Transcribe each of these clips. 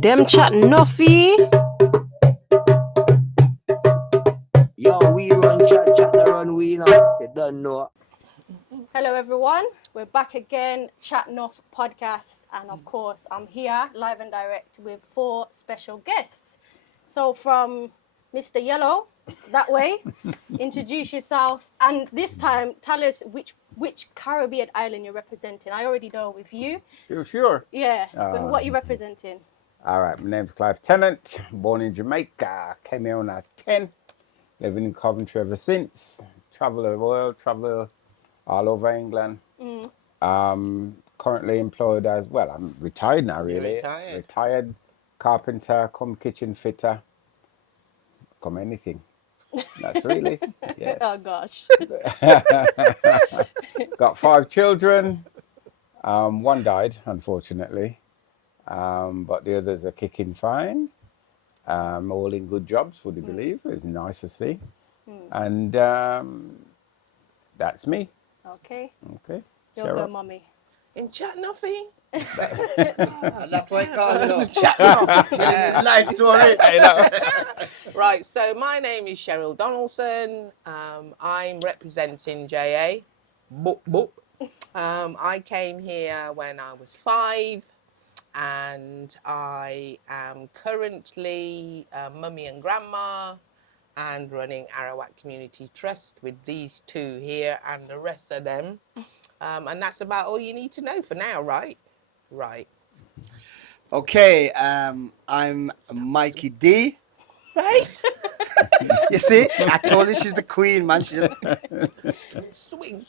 Them Chat Nuffy. Yo, we run chat, chat the run we now. You don't know. Hello everyone, we're back again, Chat Nuff podcast, and of course I'm here live and direct with 4 special guests. So from Mr. Yellow, that way, introduce yourself, and this time tell us which Caribbean island you're representing. I already know with you. You sure? Yeah, but what you representing? All right, my name's Clive Tennant, born in Jamaica, came here when I was 10, living in Coventry ever since, travel the world, travel all over England. Currently employed as, well, I'm retired now really. Retired carpenter, come kitchen fitter, come anything. That's really, yes. Oh gosh. Got 5 children. One died, unfortunately. But the others are kicking fine. All in good jobs, would you believe? It's nice to see. And that's me. Okay, Okay. you'll go, mommy. In Chat Nuffy? That's why I call it Chat Nuff. a life story. Right, so my name is Cheryl Donaldson. I'm representing JA. Boop, boop. I came here when I was 5, and I am currently mummy and grandma and running Arawak Community Trust with these 2 here and the rest of them. And that's about all you need to know for now, right? Right. Okay, I'm Mikey D. Right? You see, I told you she's the queen, man. She just... Swing.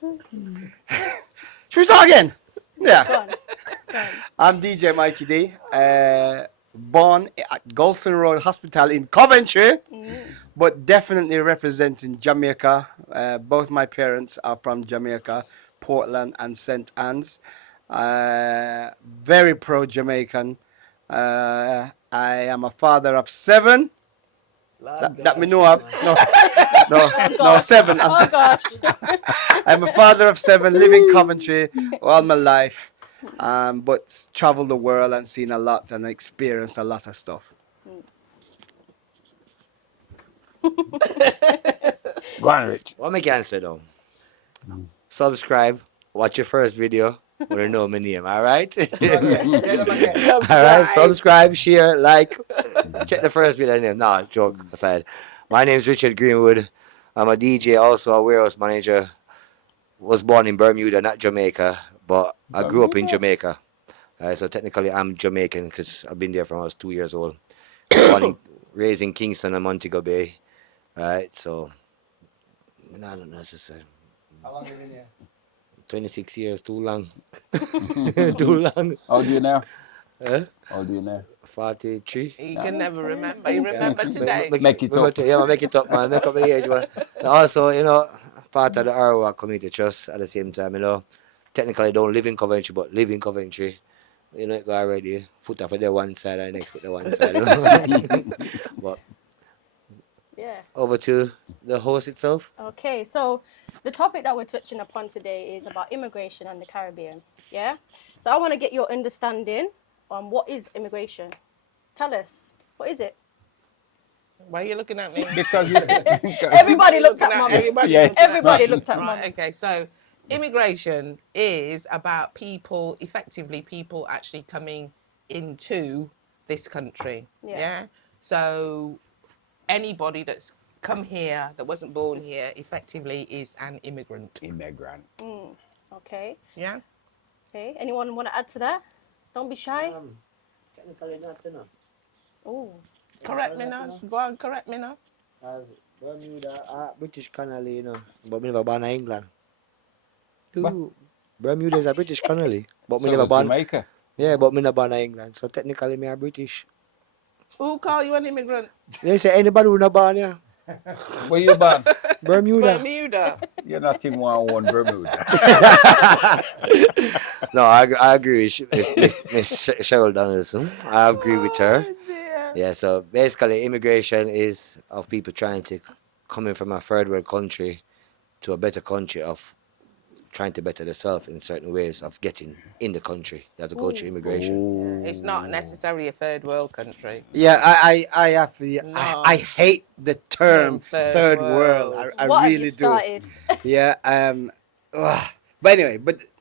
Should we start again? Go Yeah. on. I'm DJ Mikey D. Born at Golson Road Hospital in Coventry, but definitely representing Jamaica. Both my parents are from Jamaica, Portland and St. Anne's. Very pro-Jamaican. I am a father of 7. That me know of. No, 7. Oh gosh. I'm a father of 7, live in Coventry all my life, but traveled the world and seen a lot and experienced a lot of stuff. Go on, Rich. What I can say though, subscribe, watch your first video, when you know my name, alright? Alright, subscribe, share, like, check the first video name. Nah, joke aside. My name is Richard Greenwood. I'm a DJ, also a warehouse manager. Was born in Bermuda, not Jamaica, but I grew up in Jamaica. So technically I'm Jamaican because I've been there from when I was 2 years old. Raised in Kingston and Montego Bay. Right, so I don't know what to say. How long have you been here? 26 years, too long. Too long. How old are you now? Huh? How old are you now? You 43. can never remember. You remember today. Make it up. Yeah, make it up, man. Make up the age, man. And also, part of the Arawak Community Trust at the same time, Technically, I don't live in Coventry, but live in Coventry. It go already. Foot off of the one side and next foot the one side. But Yeah. over to the host itself. Okay, so the topic that we're touching upon today is about immigration and the Caribbean. Yeah? So I want to get your understanding on what is immigration. Tell us, what is it? Why are you looking at me? Because Everybody looked at mommy. Everybody Yes. Everybody looked at Right, mommy. okay, so immigration is about people actually coming into this country. Yeah. Yeah. So anybody that's come here that wasn't born here effectively is an immigrant. Immigrant. Okay. Yeah. Okay. Anyone want to add to that? Don't be shy. Technically not, Oh. Correct me now. Go on, correct me now. Bermuda, British colony, but me never born in England. Bermuda is a British colony, but me So never is born. Jamaica. Yeah, but me never born in England, so technically me are British. Who call you an immigrant? They say anybody who not born here, Where you born? Bermuda. Bermuda. You're not in one Bermuda. No, I agree with Miss Cheryl Donaldson. I agree with her. Oh, dear. Yeah, so basically immigration is of people trying to coming from a third world country to a better country of trying to better themselves in certain ways of getting in the country. They have to go through immigration. It's not necessarily a third world country. Yeah, I have the, I No. hate the term Third third world. world. I What have really you do. started? Yeah. But anyway,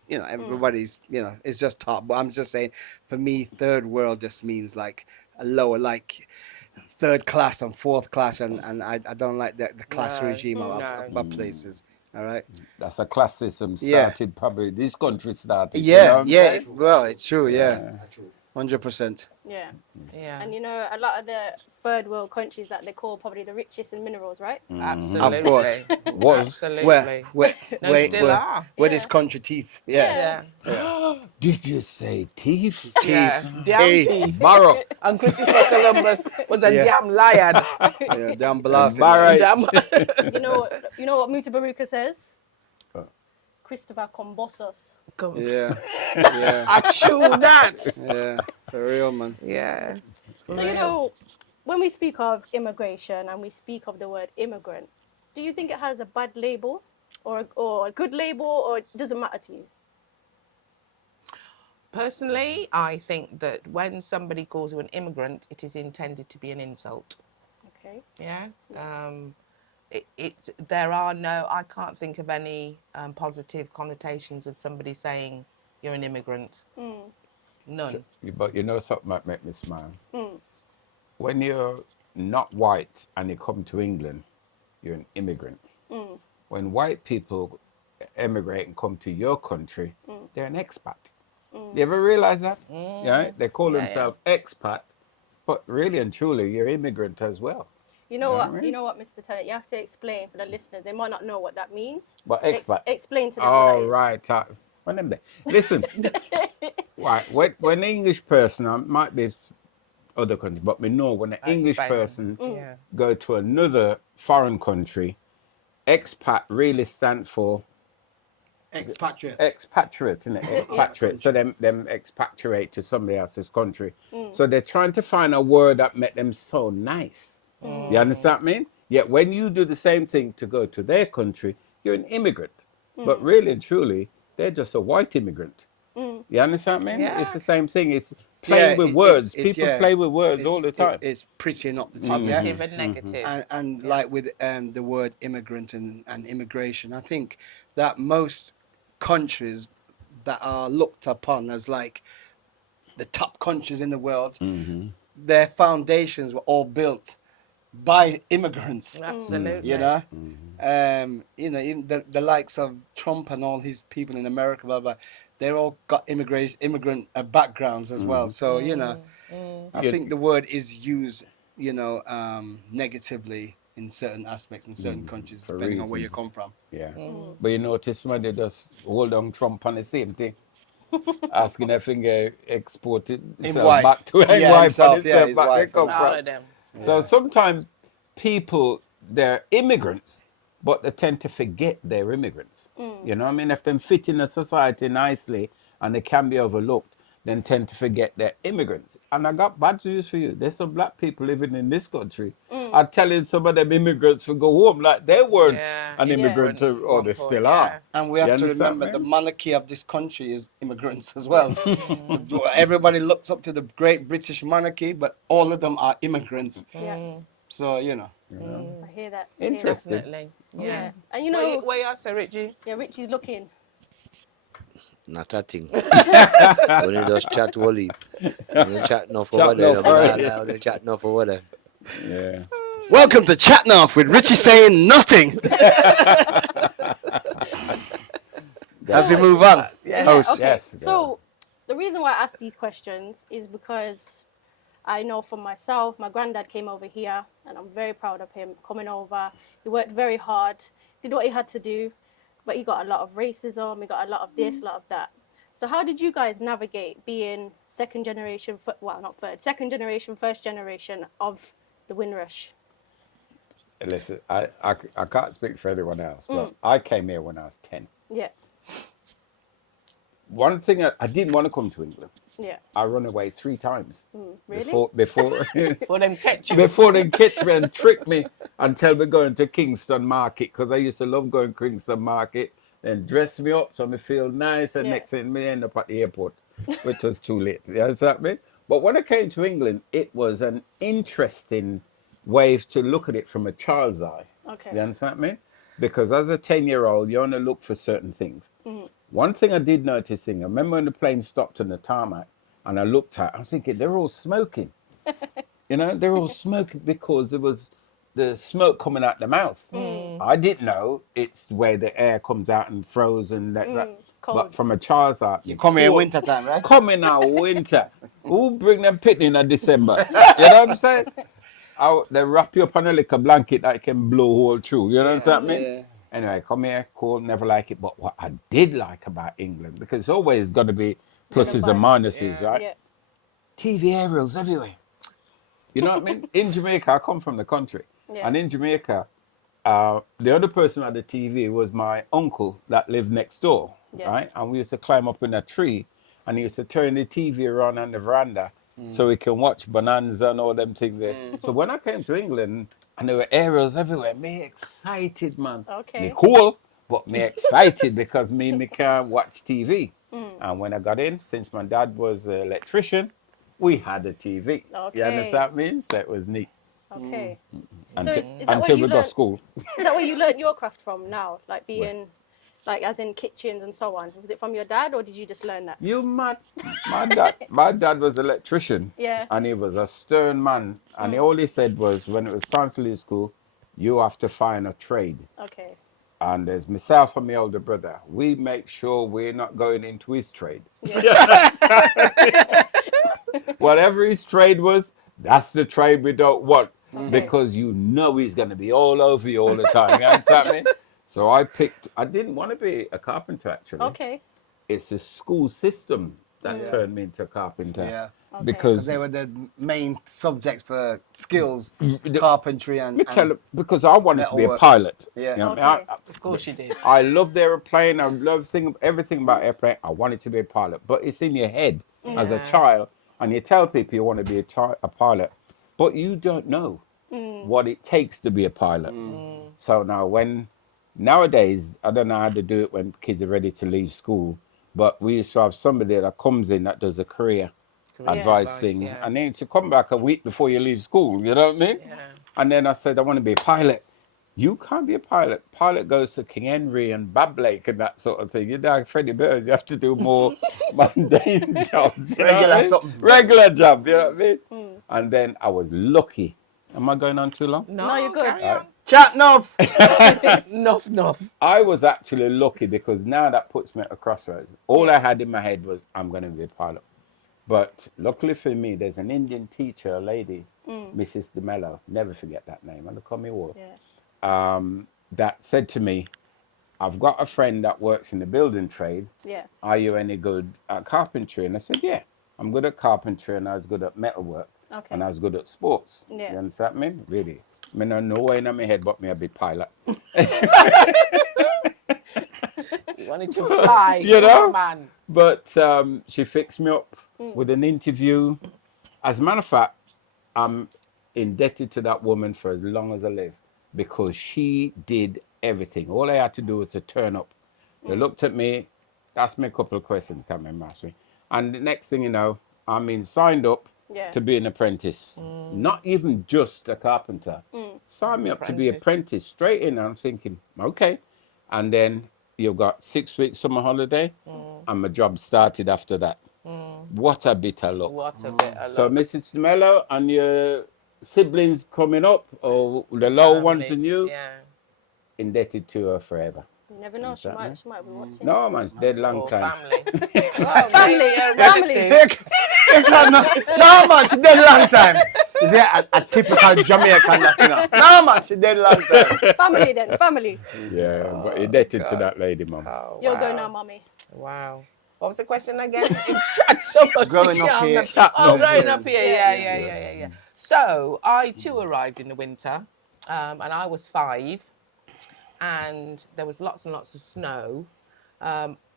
you know, everybody's, you know, it's just talk. But I'm just saying, for me, third world just means like a lower, like third class and fourth class, and I don't like the class No, regime no. of places. All right. That's a classism Yeah. started probably, this country started. You know Yeah. what I'm Yeah. saying? Well, it's true. Yeah. 100%. Yeah. Yeah. And you know, a lot of the third world countries that they call probably the richest in minerals, right? Absolutely. Of course. Was. Absolutely. Where No, still are. where Yeah. this country teeth. Yeah. Yeah. Did you say teeth? Yeah. Damn Teeth. teeth. Barrow. And Christopher Columbus was a Yeah. damn liar. Yeah. Damn blasted. Barrow. Damn. You know what Muta Baruka says? Christopher Combosos. Yeah. Yeah. I chew that. Yeah. For real, man. Yeah. So you know, when we speak of immigration and we speak of the word immigrant, do you think it has a bad label or a good label, or it doesn't matter to you? Personally, I think that when somebody calls you an immigrant, it is intended to be an insult. Okay. Yeah. There are no, I can't think of any positive connotations of somebody saying you're an immigrant. None. But you know something that make me smile? When you're not white and you come to England, you're an immigrant. When white people emigrate and come to your country, they're an expat. You ever realize that? Yeah, they call themselves expat, but really and truly, you're immigrant as well. You know what? right. You know what, Mr. Tennant? You have to explain for the listeners. They might not know what that means. But expat. Explain to them what that Oh, is. right. When them there. Listen, right, when an English person, I might be other country, but we know when an English Spain. person Yeah. go to another foreign country, expat really stands for Expatriate. expatriate, isn't it? Expatriate. So them expatriate to somebody else's country. So they're trying to find a word that make them so nice. You understand what I mean? Yet when you do the same thing to go to their country, you're an immigrant. But really and truly, they're just a white immigrant. You understand what I mean? Yeah. It's the same thing. It's playing with words. People play with words all the time. It's pretty not the top, yeah. Positive and negative. And like with the word immigrant and immigration, I think that most countries that are looked upon as like the top countries in the world, their foundations were all built by immigrants. Absolutely. You know, even the likes of Trump and all his people in America, blah blah, they're all got immigrant backgrounds as well. So you know, I think the word is used, you know, negatively in certain aspects in certain countries, For depending on where you reasons. come from. Yeah. But you notice when they just hold on Trump on the same thing. Asking if he can export it wife. back to his Yeah, wife himself, and yeah, himself his back they wife. come All from. of them. So sometimes people, they're immigrants, but they tend to forget they're immigrants. You know what I mean? If they fit in a society nicely and they can be overlooked, then tend to forget they're immigrants. And I got bad news for you. There's some black people living in this country. I'm telling some of them immigrants to go home like they weren't an immigrant, immigrants or at they one still point, are. And we You have to understand, remember the man? monarchy of this country is immigrants as well. Everybody looks up to the great British monarchy, but all of them are immigrants. Yeah, So, you know. I hear that. Interesting. Definitely. Yeah. And you What know, you, what you ask, Richie? yeah, Richie's looking. Not a thing. When you just chat Wally. When you chat enough over there. Nuff, When you chat enough over there. Yeah. Welcome to Chat Nuff with Richie saying nothing. As we move on. Host. Okay. Yes, So the reason why I ask these questions is because I know for myself, my granddad came over here, and I'm very proud of him coming over. He worked very hard, did what he had to do, but he got a lot of racism, he got a lot of this, a lot of that. So how did you guys navigate being second generation, second generation, first generation of the Windrush? Listen, I can't speak for anyone else, but I came here when I was 10. Yeah, One thing, I didn't want to come to England. yeah. I run away 3 times. Really? Before For them catch you. before they catch me and trick me and tell me going to Kingston Market, because I used to love going to Kingston Market then dress me up so me feel nice, and Yeah. next thing me end up at the airport, which was too late. You understand me? But when I came to England, it was an interesting way to look at it from a child's eye. Okay. You understand me? Because as a 10-year-old, you only look for certain things. Mm-hmm. One thing I did notice, I remember when the plane stopped on the tarmac, and I looked at it, I was thinking, they're all smoking. You know, they're all smoking because there was the smoke coming out the mouth. I didn't know it's where the air comes out and froze and that. Cold. But from a child's eye, You come here in winter time, right? coming out winter. Who bring them picnic in December? You know what I'm saying? They wrap you up on a little blanket that can blow all through. You know what I mean? Yeah. Anyway, come here, cool, never like it. But what I did like about England, because it's always going to be pluses and minuses, right? Yeah. TV aerials everywhere. You know what I mean? In Jamaica, I come from the country. Yeah. And in Jamaica, the other person at the TV was my uncle that lived next door, Yeah. right? And we used to climb up in a tree, and he used to turn the TV around on the veranda so we can watch Bonanza and all them things there. So when I came to England, and there were aerials everywhere, me excited, man. Okay. Me cool, but me excited because me can't watch TV. And when I got in, since my dad was an electrician, we had a TV. Okay. You understand me? So it was neat. Okay. Until, is that where until you we got learnt- school. Is that where you learnt your craft from now? Like being, like as in kitchens and so on? Was it from your dad or did you just learn that? You mad? My dad was an electrician. Yeah. And he was a stern man. And all he said was, when it was time to leave school, you have to find a trade. Okay. And there's myself and my older brother. We make sure we're not going into his trade. Yeah. Whatever his trade was, that's the trade we don't want. Okay. Because you know he's going to be all over you all the time. You understand me? So I didn't want to be a carpenter, actually. Okay. It's the school system that turned me into a carpenter. Yeah. Okay. Because They were the main subjects for skills, carpentry and because I wanted to be a metalwork. pilot. Yeah. You know, Okay. Of course you did. I loved airplane. I loved everything about airplane. I wanted to be a pilot, but it's in your head as a child, and you tell people you want to be a pilot, but you don't know what it takes to be a pilot. So now, nowadays, I don't know how to do it when kids are ready to leave school, but we used to have somebody that comes in that does a career advice thing, yeah. and then to come back a week before you leave school. You know what I mean? Yeah. And then I said, I want to be a pilot. You can't be a pilot. Pilot goes to King Henry and Bab Lake and that sort of thing. You're like Freddie Burns. You have to do more mundane jobs. You know what I mean? Regular job. You know what I mean? And then I was lucky. Am I going on too long? No, you're good. Carry on. Chat Nuff. Nuff. I was actually lucky because now that puts me at a crossroads. All I had in my head was, I'm going to be a pilot. But luckily for me, there's an Indian teacher, a lady, Mrs. DeMello, never forget that name, and look on me wall, Yeah. that said to me, I've got a friend that works in the building trade. Yeah. Are you any good at carpentry? And I said, yeah, I'm good at carpentry, and I was good at metalwork, Okay. and I was good at sports. Yeah. You understand me? Really. I mean, no way in my head but me a big pilot. You wanted to fly, You know? Superman. But she fixed me up with an interview. As a matter of fact, I'm indebted to that woman for as long as I live because she did everything. All I had to do was to turn up. They looked at me, asked me a couple of questions, can't remember, asked me. And the next thing you know, I'm signed up Yeah. to be an apprentice. Not even just a carpenter. Signed me up to be apprentice straight in. And I'm thinking, okay. And then you've got 6 weeks summer holiday, and my job started after that. What a bit of luck. What a bit of So, luck. Mrs. Mello and your siblings coming up, or the low ones in you, Yeah. indebted to her forever. You never know. She Exactly. might be watching. No, man, it's dead long Or time. family. Family. No man, she dead long time. Is it a typical Jamaican Latino? No man, she dead long time. Family then. Family. Yeah, but indebted to that lady, mum. Oh, You'll wow. go now, mommy. Wow. What was the question again? So much Growing up young. here. Oh, growing up here. Yeah. So I too arrived in the winter, and I was 5, and there was lots and lots of snow.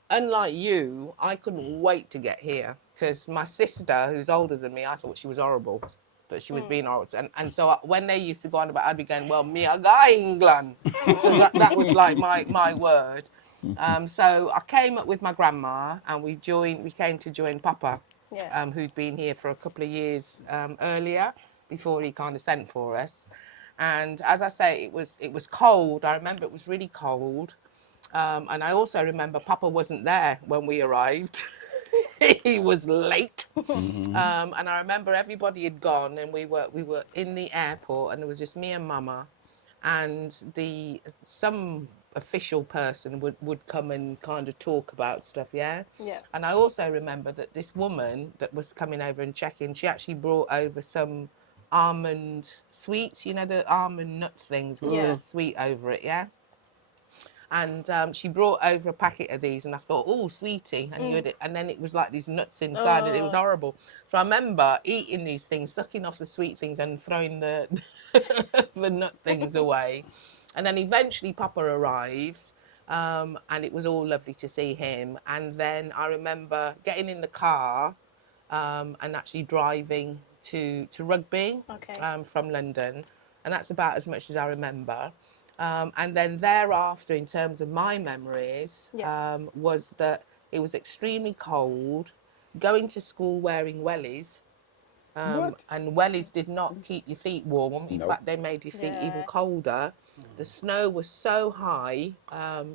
Unlike you, I couldn't wait to get here because my sister, who's older than me, I thought she was horrible. But she was being horrible. And so when they used to go on about, I'd be going, well, me, I got England. So that was like my word. So I came up with my grandma, and we came to join Papa, Yeah. who'd been here for a couple of years earlier, before he kind of sent for us. And as I say, it was cold. I remember it was really cold. And I also remember Papa wasn't there when we arrived. He was late. And I remember everybody had gone, and we were in the airport, and there was just me and Mama, and some official person would come and kind of talk about stuff, yeah? Yeah. And I also remember that this woman that was coming over and checking, she actually brought over some almond sweets, you know, the almond nut things with a little sweet over it, yeah? And she brought over a packet of these, and I thought, oh, sweetie, and you had it, and then it was like these nuts inside it. It was horrible. So I remember eating these things, sucking off the sweet things, and throwing the the nut things away. And then eventually Papa arrived, and it was all lovely to see him. And then I remember getting in the car and actually driving to Rugby from London, and that's about as much as I remember. And then thereafter, in terms of my memories, was that it was extremely cold, going to school wearing wellies. And wellies did not keep your feet warm. In fact, they made your feet even colder. The snow was so high,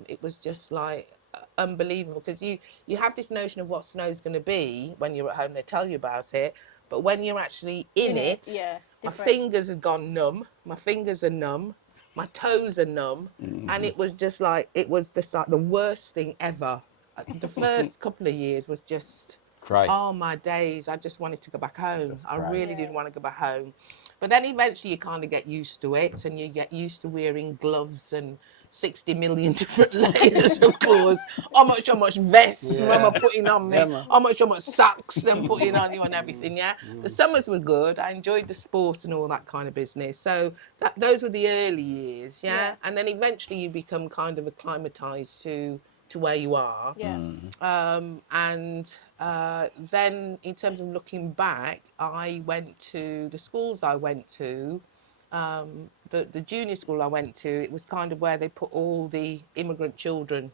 it was just like unbelievable, because you have this notion of what snow's going to be when you're at home. They tell you about it, but when you're actually in it, my fingers had gone numb. My fingers are numb. My toes are numb, and it was just like the worst thing ever. The first couple of years was just, oh my days, I just wanted to go back home. I really did want to go back home. But then eventually you kind of get used to it, and you get used to wearing gloves and 60 million different layers of clothes. How much vests Mama putting on me, how much socks I'm putting on you and everything, yeah? The summers were good. I enjoyed the sport and all that kind of business. So those were the early years, yeah? And then eventually you become kind of acclimatized to where you are. And then in terms of looking back, I went to the schools I went to. The junior school I went to, it was kind of where they put all the immigrant children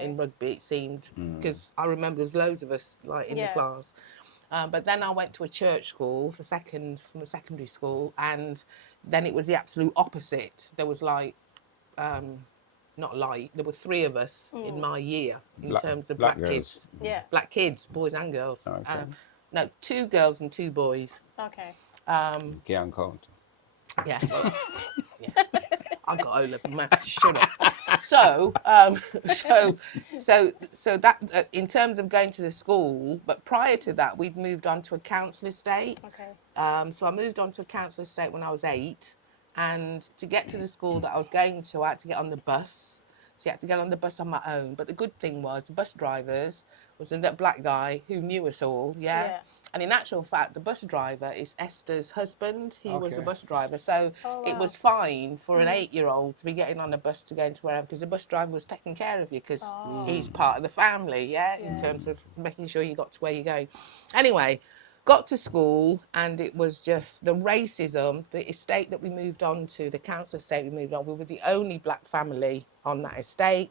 in Rugby, it seemed, because I remember there was loads of us like in the class. But then I went to a church school from a secondary school, and then it was the absolute opposite. There was like there were 3 of us in my year in terms of black kids. Black kids, boys and girls. No, 2 girls and 2 boys. Can't count. Yeah. I got O-level maths. Shut up. So that in terms of going to the school, but prior to that, we'd moved on to a council estate. So I moved on to a council estate when I was 8, and to get to the school that I was going to, I had to get on the bus. So you had to get on the bus on my own. But the good thing was the bus drivers was a black guy who knew us all, And in actual fact, the bus driver is Esther's husband. He was the bus driver. So it was fine for an 8-year-old to be getting on a bus to go into wherever, because the bus driver was taking care of you, because he's part of the family, in terms of making sure you got to where you're going. Anyway, got to school, and it was just the racism. The estate that we moved on to, the council estate we moved on, we were the only black family on that estate.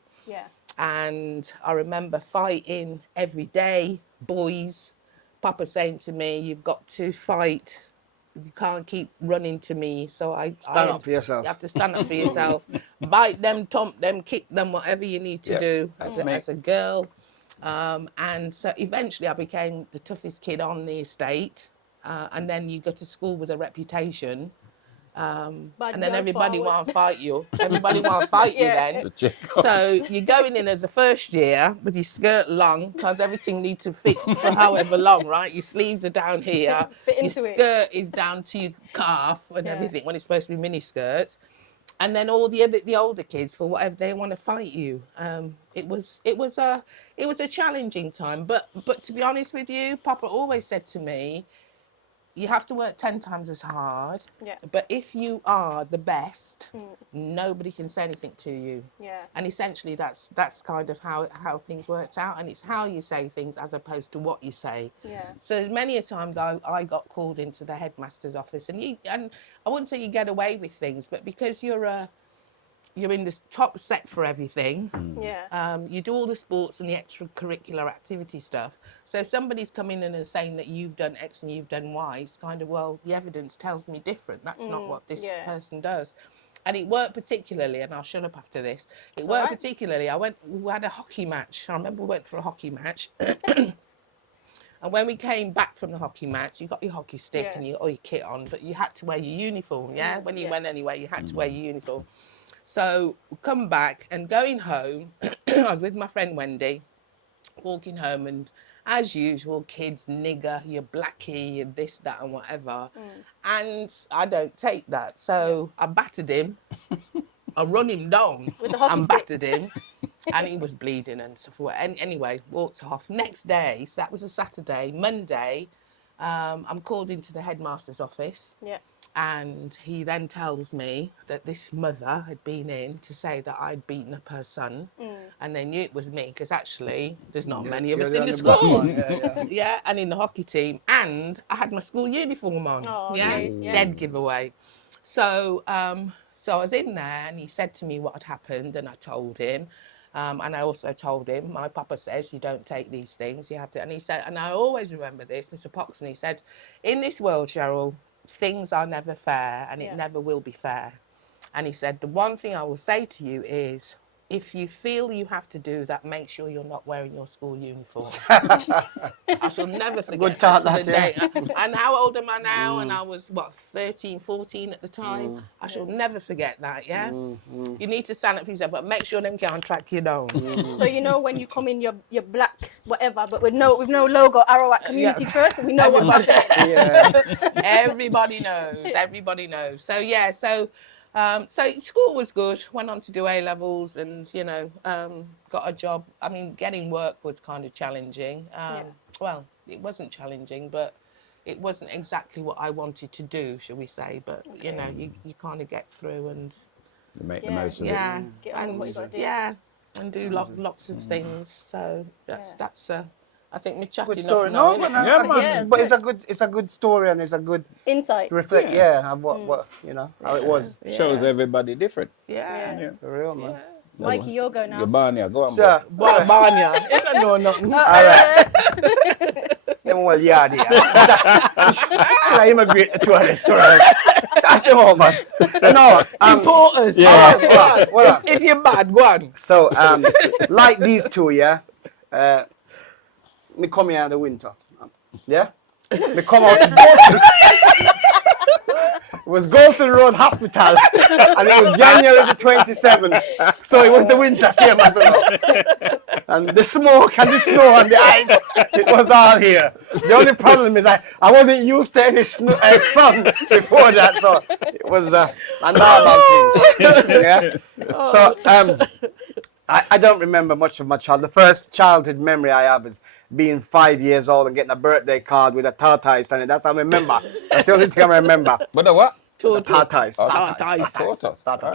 And I remember fighting every day, boys. Papa saying to me, "You've got to fight. You can't keep running to me." So Stand up for yourself. You have to stand up for yourself. Bite them, tomp them, kick them, whatever you need to do as a girl. And so eventually I became the toughest kid on the estate. And then you go to school with a reputation. And then everybody want to fight you. Everybody want to fight you then. So you're going in as a first year with your skirt long, because everything needs to fit for however long, right? Your sleeves are down here. Your skirt is down to your calf and everything, when it's supposed to be mini skirts. And then all the older kids, for whatever, they want to fight you. It was a challenging time. But to be honest with you, Papa always said to me, you have to work 10 times as hard. But if you are the best, nobody can say anything to you. And essentially that's kind of how things worked out. And it's how you say things as opposed to what you say. So many a times I got called into the headmaster's office, and I wouldn't say you get away with things, but because you're you're in the top set for everything. Yeah. You do all the sports and the extracurricular activity stuff. So if somebody's coming in and saying that you've done X and you've done Y, it's kind of, well, the evidence tells me different. That's not what this yeah. person does. And it worked particularly, and I'll shut up after this. It It's worked alright. particularly. We had a hockey match. I remember we went for a hockey match. And when we came back from the hockey match, you got your hockey stick Yeah. and you got all your kit on, but you had to wear your uniform, yeah? When you yeah. went anywhere, you had to wear your uniform. So we come back and going home, I was with my friend Wendy, walking home, and as usual, kids, nigger, you're blackie, you're this, that, and whatever. And I don't take that. So I battered him. I run him down With the hockey and stick. battered him. And he was bleeding and stuff. Anyway, walked off. Next day, so that was a Saturday. Monday, I'm called into the headmaster's office. Yeah. And he then tells me that this mother had been in to say that I'd beaten up her son. And they knew it was me, because actually there's not many of us in the school. Yeah, and in the hockey team. And I had my school uniform on. Oh, yeah? okay, yeah. Dead giveaway. So, so I was in there and he said to me what had happened, and I told him. And I also told him, my papa says you don't take these things, you have to. And he said, and I always remember this, Mr. Poxon, he said, in this world, Cheryl, things are never fair, and it never will be fair. And he said, the one thing I will say to you is, if you feel you have to do that, make sure you're not wearing your school uniform. I shall never forget Good thought, that to the day. that, And how old am I now? And I was, what, 13, 14 at the time? I shall never forget that, yeah? You need to stand up for yourself, but make sure them can't track you down. So you know when you come in your black whatever, but with no logo, Arawak Community Trust, we know what's happening. Everybody knows. Everybody knows. So yeah. So school was good. Went on to do A levels, and got a job. I mean, getting work was kind of challenging. Well, it wasn't challenging, but it wasn't exactly what I wanted to do, shall we say? But you kind of get through and You make the Yeah. most of it. yeah, Get on with and what you gotta do. yeah, and do lots of things. So that's I think me chatting Good enough story. now, No, innit? but, Yeah, man. Yeah, but it's a good story, and it's a good Insight. reflect. Yeah, of what how it was. Shows everybody different. Yeah. Yeah. For real, man. Mikey, your go now. Yabania, go on, Sure. boy. Banya, if I know nothing. All right. Them well, yeah, should I immigrate to it? That's the moment. No, Import us. Yeah. Go on. Hold on. If you're bad, go on. So, like these two, yeah, me come here in the winter, yeah, me come out to Golson. It was Golson Road Hospital, and it was January the 27th, so it was the winter, same as well. And the smoke and the snow and the ice, it was all here. The only problem is I wasn't used to any sun before that, so it was a normal thing. Yeah. So I don't remember much of my child. The first childhood memory I have is being 5 years old and getting a birthday card with a tortoise on it. That's how I remember. That's the only thing I remember. But the what? The tortoise.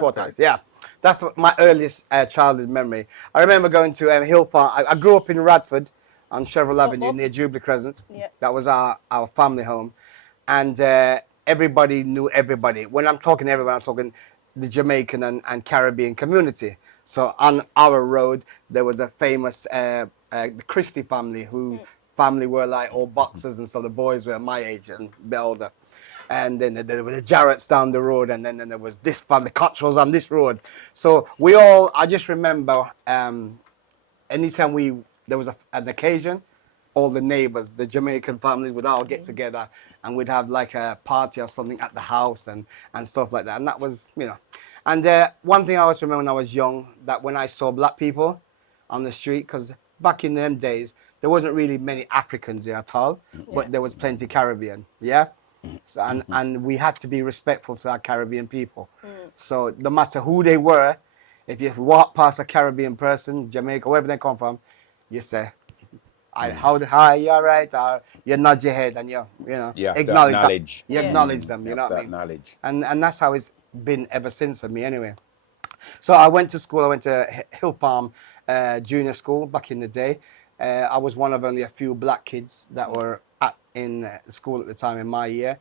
Tortoise, yeah. That's my earliest childhood memory. I remember going to Hill Farm. I grew up in Radford on Cheverell Avenue near Jubilee Crescent. Yeah. That was our family home. And everybody knew everybody. When I'm talking everybody, I'm talking the Jamaican and Caribbean community. So on our road, there was a famous Christie family who family were like all boxers, and so the boys were my age and a bit older. And then there was the Jarrett's down the road, and then there was this family, the Cottrells on this road. So I just remember anytime there was an occasion, all the neighbors, the Jamaican families would all get together, and we'd have like a party or something at the house and stuff like that. And that was, And one thing I always remember when I was young, that when I saw black people on the street, because back in them days, there wasn't really many Africans here at all, but there was plenty Caribbean, yeah? So, and we had to be respectful to our Caribbean people. So no matter who they were, if you walk past a Caribbean person, Jamaica, wherever they come from, you say, hi, you all right? Or you nod your head and you acknowledge them. You acknowledge them, you know what I mean? Knowledge. And that's how it's been ever since for me anyway. So I went to school. I went to Hill Farm Junior School back in the day. I was one of only a few black kids that were in school at the time in my year,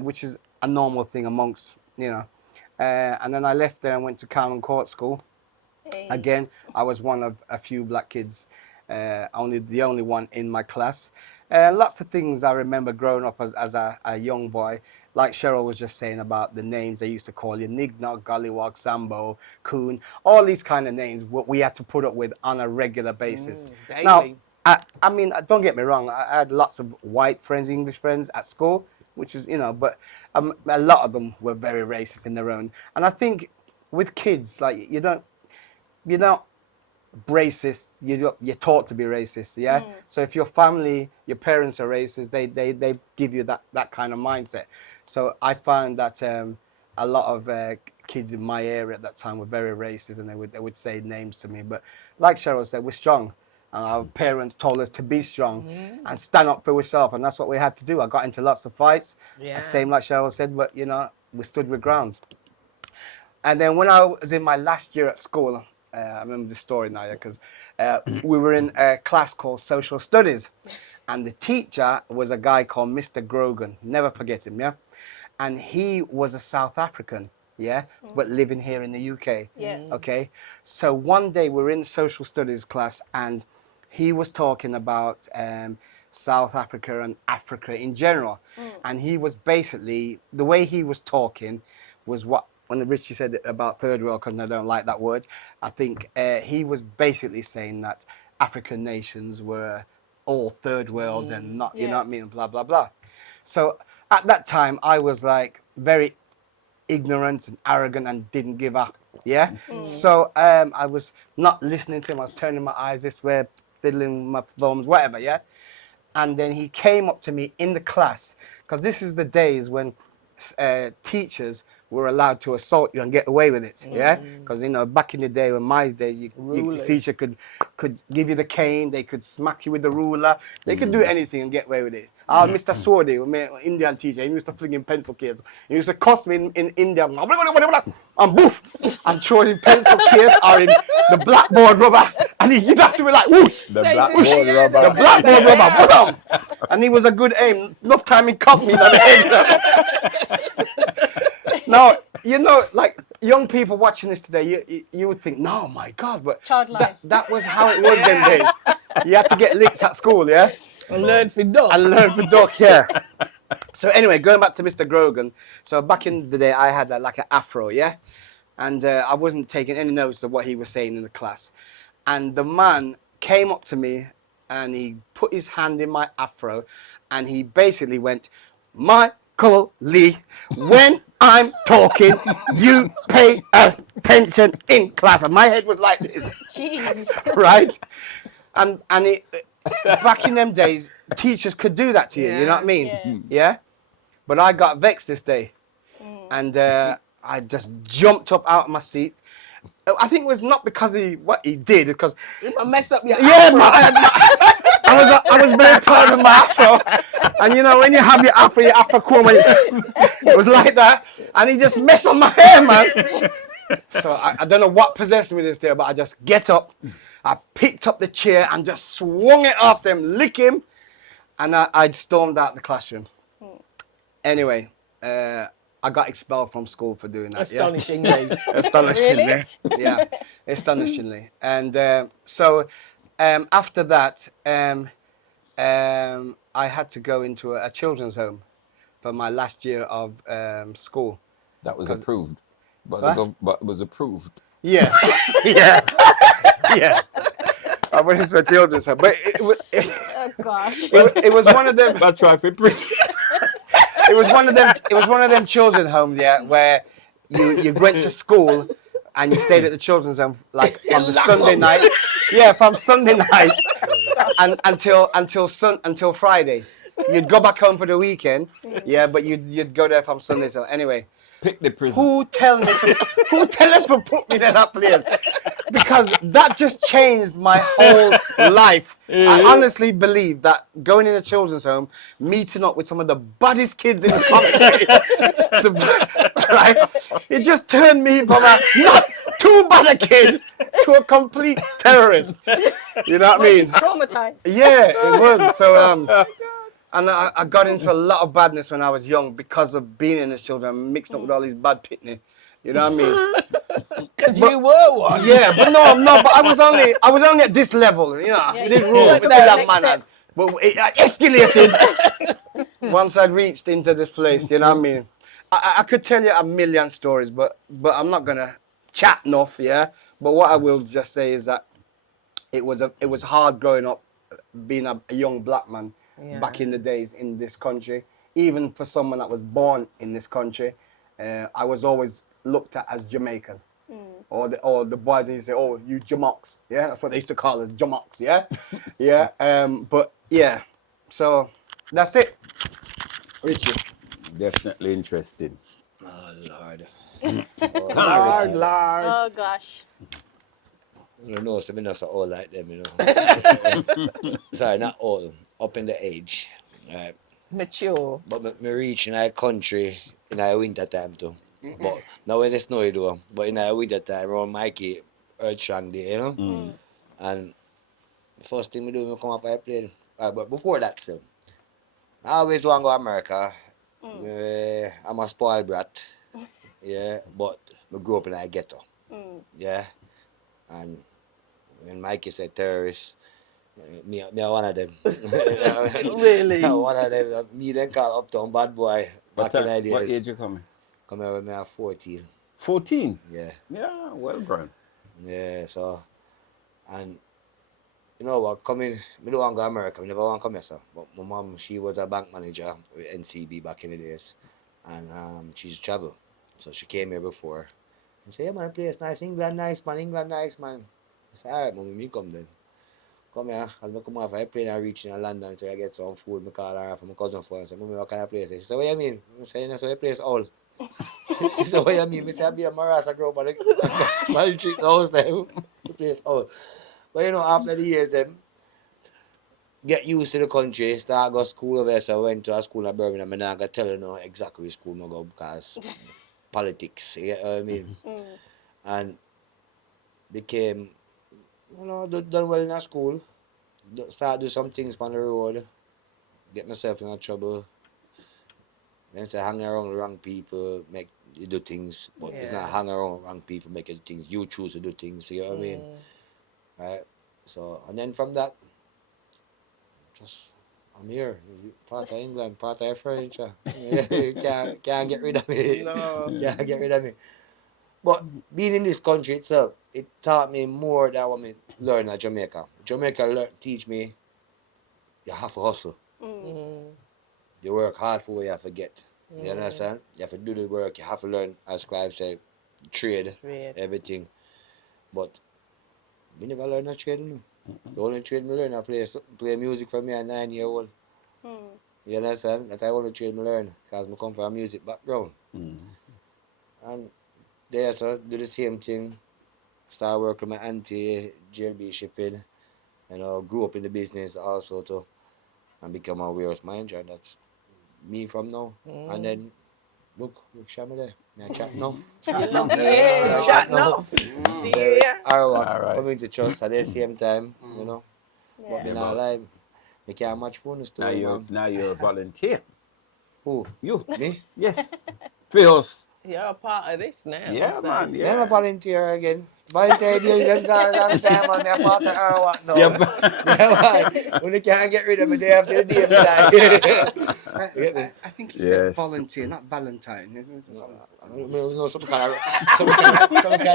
which is a normal thing amongst, And then I left there and went to Cowan Court School. Hey. Again, I was one of a few black kids, the only one in my class. Lots of things I remember growing up as a young boy. Like Cheryl was just saying about the names they used to call you, Nignog, Gollywog, Sambo, Coon, all these kind of names what we had to put up with on a regular basis. Daily. Now, I mean, don't get me wrong, I had lots of white friends, English friends at school, which is, but a lot of them were very racist in their own. And I think with kids, like, you're not racist, you're taught to be racist, yeah? So if your family, your parents are racist, they give you that kind of mindset. So I found that a lot of kids in my area at that time were very racist, and they would say names to me. But like Cheryl said, we're strong. Our parents told us to be strong and stand up for ourselves, and that's what we had to do. I got into lots of fights, same like Cheryl said, but we stood with ground. And then when I was in my last year at school, I remember the story now, because we were in a class called Social Studies, and the teacher was a guy called Mr. Grogan. Never forget him, yeah? And he was a South African, yeah, but living here in the UK. Yeah. Okay? So one day we were in Social Studies class, and he was talking about South Africa and Africa in general. And he was basically, the way he was talking was when Richie said about third world, because I don't like that word, I think he was basically saying that African nations were all third world and not, you know what I mean, blah, blah, blah. So at that time, I was like very ignorant and arrogant and didn't give up, yeah? So I was not listening to him, I was turning my eyes this way, fiddling my thumbs, whatever, yeah? And then he came up to me in the class, because this is the days when teachers were allowed to assault you and get away with it, yeah? Because, back in the day, in my day, the teacher could give you the cane, they could smack you with the ruler, they could do anything and get away with it. Mr. Swordy, my Indian teacher, he used to fling in pencil case. He used to cuss me in India, and boof, and throw in pencil case or in the blackboard rubber, and you'd have to be like, whoosh, The blackboard rubber. the blackboard rubber, boom. And he was a good aim. Enough time he caught me in the head. Now, like young people watching this today, you would think, no, my God, but Childlike. that was how it was them days. You had to get licks at school, yeah? And learn for dog. I learned for duck, yeah. So anyway, going back to Mr. Grogan. So back in the day, I had like an afro, yeah? And I wasn't taking any notice of what he was saying in the class. And the man came up to me and he put his hand in my afro and he basically went, Michael Lee, when I'm talking, you pay attention in class. And my head was like this, Jeez. right? And it, back in them days, teachers could do that to you, you know what I mean? Yeah? But I got vexed this day. And I just jumped up out of my seat. I think it was not because what he did, because You might mess up your yeah, afro. I was very proud of my afro. And when you have your afro comb, it was like that. And he just messed up my hair, man. So I don't know what possessed me this day, but I just get up. I picked up the chair and just swung it after him, lick him. And I stormed out the classroom. Anyway, I got expelled from school for doing that. Astonishingly. Astonishingly. Really? Yeah, astonishingly. And so after that, I had to go into a children's home for my last year of school. That was approved. But What? but it was approved. Yeah, yeah, yeah. I went into a children's home, but Oh gosh. it was one of them. That's right for It was one of them. It was one of them children's homes, yeah, where you went to school and you stayed at the children's home like from the Sunday night. Yeah, from Sunday night and until Friday. You'd go back home for the weekend, yeah, but you'd go there from Sunday. So anyway, pick the prison. who tell him to put me in that place? Because that just changed my whole life. I honestly believe that going in a children's home, meeting up with some of the baddest kids in the country, right? It just turned me from a not too bad a kid to a complete terrorist. You know what I mean? He's traumatized. Yeah, it was. So and I got into a lot of badness when I was young because of being in the children, mixed up with all these bad pitney. You know what I mean? Because you were one. Yeah, but but I was only at this level, you know. Yeah, In this you room, got we to still the have next manners. step. But it escalated once I'd reached into this place, you know what I mean? I could tell you a million stories, but I'm not gonna chat enough, yeah. But what I will just say is that it was hard growing up, being a young black man back in the days in this country. Even for someone that was born in this country, I was always looked at as Jamaican. Or the boys used to say, "Oh, you Jamox," yeah, that's what they used to call us, Jamox, yeah, yeah. But yeah, so that's it, Richie. Definitely interesting. Oh Lord. Lord, Lord. Oh gosh. You know, so me not so old like them, you know. Sorry, not old. Up in the age. Right. Mature. But me reach in our country in our winter time too. But now when it's snowy though. But in our winter time around Mikey Earth strong day, you know? And the first thing we do when we come off airplane. But before that still. I always want to go to America. I'm a spoiled brat. Yeah. But I grew up in a ghetto. Yeah. And when Mikey said terrorists, me one of them. Really? One of them. Me then call Uptown bad boy back in the What days. age you coming? Come here when me at 14. 14. Yeah. Yeah, well grown. Yeah, so and you know what, coming me don't want to go to America, I never want to come here, so. But my mom, she was a bank manager with NCB back in the days. And she's travel. So she came here before. And said, yeah man, the place nice, England nice man. I said, alright, mommy, me come then. Come here, as I come off airplane and reach in London, so I get some food, I call her from my cousin phone and say, mommy, what kind of place? She said, what you mean? I said, that's what the place all. She said, what you mean? I said, I be a Maras, I grew up on the street, the house there. The place all. But you know, after the years, get used to the country, start go school over there, so I went to a school in Birmingham, and I can tell you now exactly which school I go because politics, you get what I mean? And became, you know, done well in a school, start do some things on the road, get myself in a trouble, then say hang around the wrong people, make you do things, but it's not hang around wrong people, make you do things, you choose to do things, you know what I mean? Right? So, and then from that, just, I'm here, part of England, part of furniture. You can't get rid of me. No. Can't get rid of me. But being in this country itself, it taught me more than what I learned at Jamaica. Jamaica teach me you have to hustle. You work hard for what you have to get. You understand? You have to do the work. You have to learn, as Clive said, trade. Everything. But me never learn a trade, no. The only trade me learn, I play music from me at 9-year-old. You understand? That's the only trade me learn, because I come from a music background. And there, so do the same thing. Start working with my auntie, JLB shipping. You know, grew up in the business also too. And become a warehouse manager. That's me from now. And then, look Shammy there. Me Chat Nuff. Yeah, Chat Nuff. Yeah. Arawak, community trust at the same time, you know. But me Yeah. not lie, me can't match phone Now story, man. you're a volunteer. Who? You? Me? Yes. Feels. You're a part of this now. Yeah, so. man. Me Yeah. not volunteer again. Volunteer days them gone a long time and me a part of Arawak now. Yeah, when you can't get rid of me day after the day me die. You get me? I think he Yes. said volunteer, not Valentine. I don't know, some kind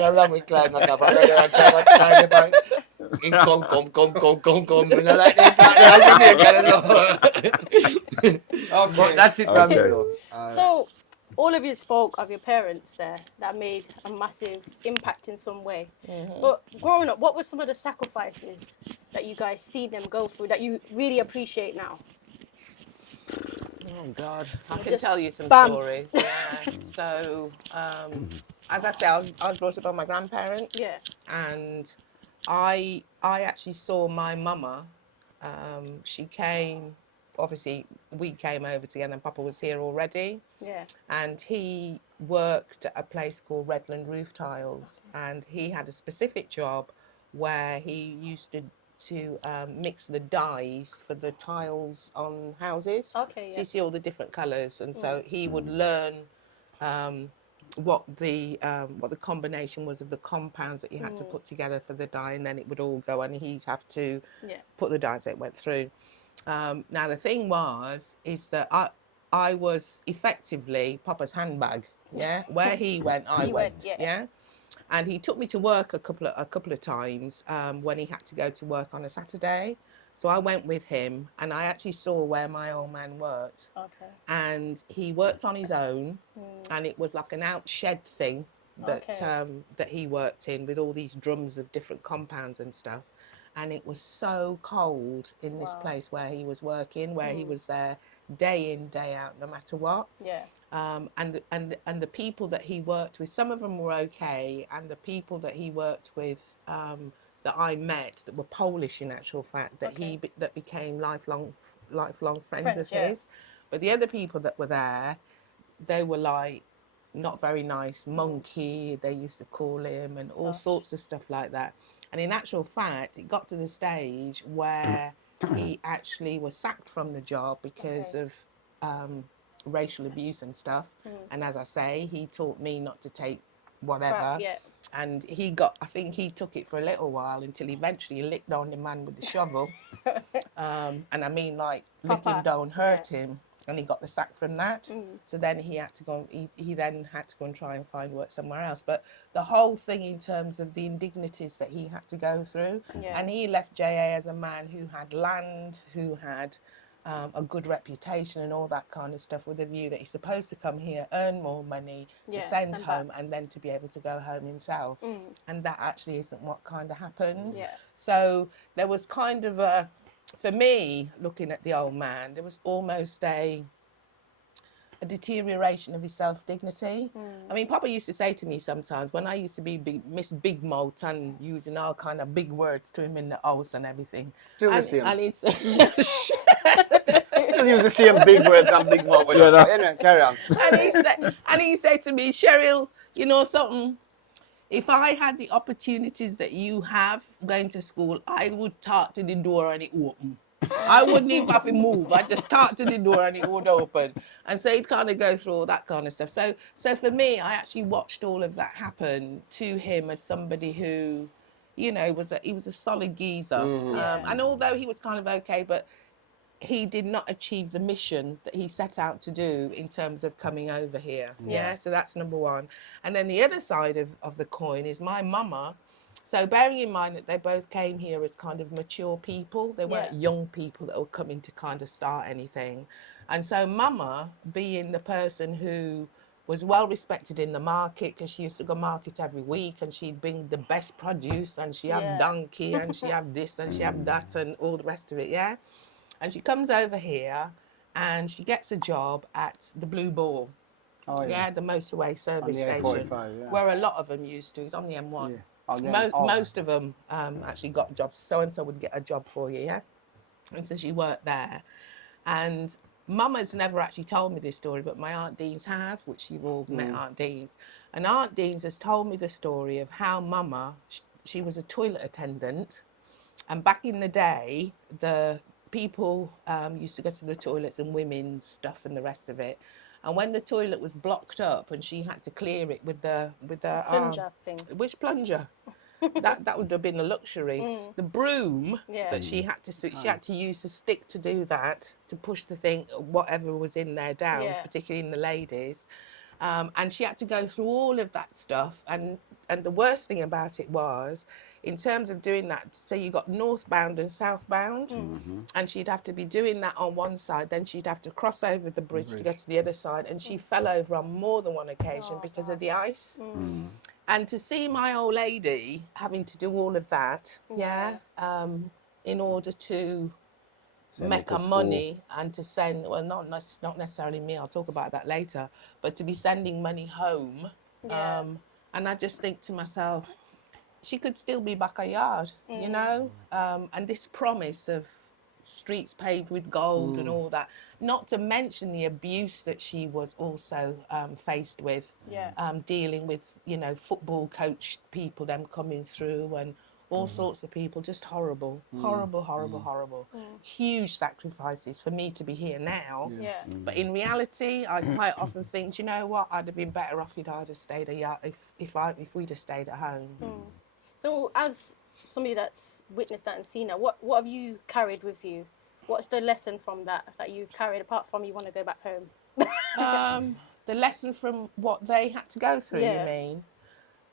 of wrong with Clive, not have a brother and Clive about come. And I like that talk Jamaican, you know. But that's it from me Okay. though. So, all of you spoke of your parents there that made a massive impact in some way. But growing up, what were some of the sacrifices that you guys see them go through that you really appreciate now? Oh God, I can Just tell you some bam. stories. Yeah. So, as I say, I was brought up by my grandparents. Yeah. And I actually saw my mama. She came. Obviously, we came over together, and Papa was here already. Yeah. And he worked at a place called Redland Roof Tiles, and he had a specific job where he used to mix the dyes for the tiles on houses. Okay, So yeah. you see all the different colours, and so he would learn what the combination was of the compounds that you had to put together for the dye, and then it would all go, and he'd have to put the dyes that it went through. Now the thing is that I was effectively Papa's handbag, yeah. Where he went, I went, yeah. And he took me to work a couple of times when he had to go to work on a Saturday. So I went with him, and I actually saw where my old man worked. Okay. And he worked on his own, and it was like an out shed thing that that he worked in with all these drums of different compounds and stuff. And it was so cold in this place where he was working, where he was there day in, day out, no matter what. Yeah. And the people that he worked with, some of them were okay, and the people that he worked with that I met that were Polish in actual fact, that that became lifelong friends of his. But the other people that were there, they were like not very nice, monkey, they used to call him, and all sorts of stuff like that. And in actual fact, it got to the stage where he actually was sacked from the job because of racial abuse and stuff. And as I say, he taught me not to take whatever. And I think he took it for a little while until eventually he licked on the man with the shovel. And I mean, like, licking don't hurt him. And he got the sack from that. So then he had to go. He then had to go and try and find work somewhere else. But the whole thing in terms of the indignities that he had to go through, and he left JA as a man who had land, who had a good reputation and all that kind of stuff, with a view that he's supposed to come here, earn more money, to send home, and then to be able to go home himself. And that actually isn't what kind of happened. So there was kind of a, for me, looking at the old man, there was almost a deterioration of his self-dignity. I mean, Papa used to say to me sometimes, when I used to be Miss Big Mouth and using all kind of big words to him in the house and everything. Still the same. And he said, Still use the same big words and big mouth with us. But anyway, carry on. and he said to me, Cheryl, you know something? If I had the opportunities that you have going to school, I would talk to the door and it open. I wouldn't even have to move. I'd just talk to the door and it would open. And so he'd kind of go through all that kind of stuff. So for me, I actually watched all of that happen to him as somebody who, you know, he was a solid geezer. And although he was kind of okay, but he did not achieve the mission that he set out to do in terms of coming over here. So that's number one. And then the other side of the coin is my mama. So bearing in mind that they both came here as kind of mature people, they weren't young people that were coming to kind of start anything. And so mama, being the person who was well respected in the market, because she used to go market every week, and she'd bring the best produce, and she had donkey, and she had this, and she had that, and all the rest of it, And she comes over here and she gets a job at the Blue Ball. The motorway service station, where a lot of them used to. It's on the M1. Most of them actually got jobs. So-and-so would get a job for you, And so she worked there. And Mama's never actually told me this story, but my Aunt Deans have, which you've all met Aunt Deans. And Aunt Deans has told me the story of how Mama, she was a toilet attendant. And back in the day, the people used to go to the toilets and women's stuff and the rest of it. And when the toilet was blocked up and she had to clear it with the Plunger thing. Which plunger? that would have been a luxury. The broom that she had to use a stick to do that, to push the thing, whatever was in there down, particularly in the ladies. And she had to go through all of that stuff. And the worst thing about it was, in terms of doing that, so you got northbound and southbound, and she'd have to be doing that on one side, then she'd have to cross over the bridge to go to the other side, and she fell over on more than one occasion because of the ice. And to see my old lady having to do all of that, in order to make her money and to send, well, not necessarily me, I'll talk about that later, but to be sending money home. And I just think to myself, she could still be back a yard, you know? And this promise of streets paved with gold and all that, not to mention the abuse that she was also faced with, dealing with, you know, football coach people, them coming through and all sorts of people, just horrible, horrible. Huge sacrifices for me to be here now. Yeah. But in reality, I quite often think, do you know what? I'd have been better off if I'd have stayed if we'd have stayed at home. So, as somebody that's witnessed that and seen that, what have you carried with you? What's the lesson from that you've carried apart from you want to go back home? The lesson from what they had to go through, Yeah. you mean?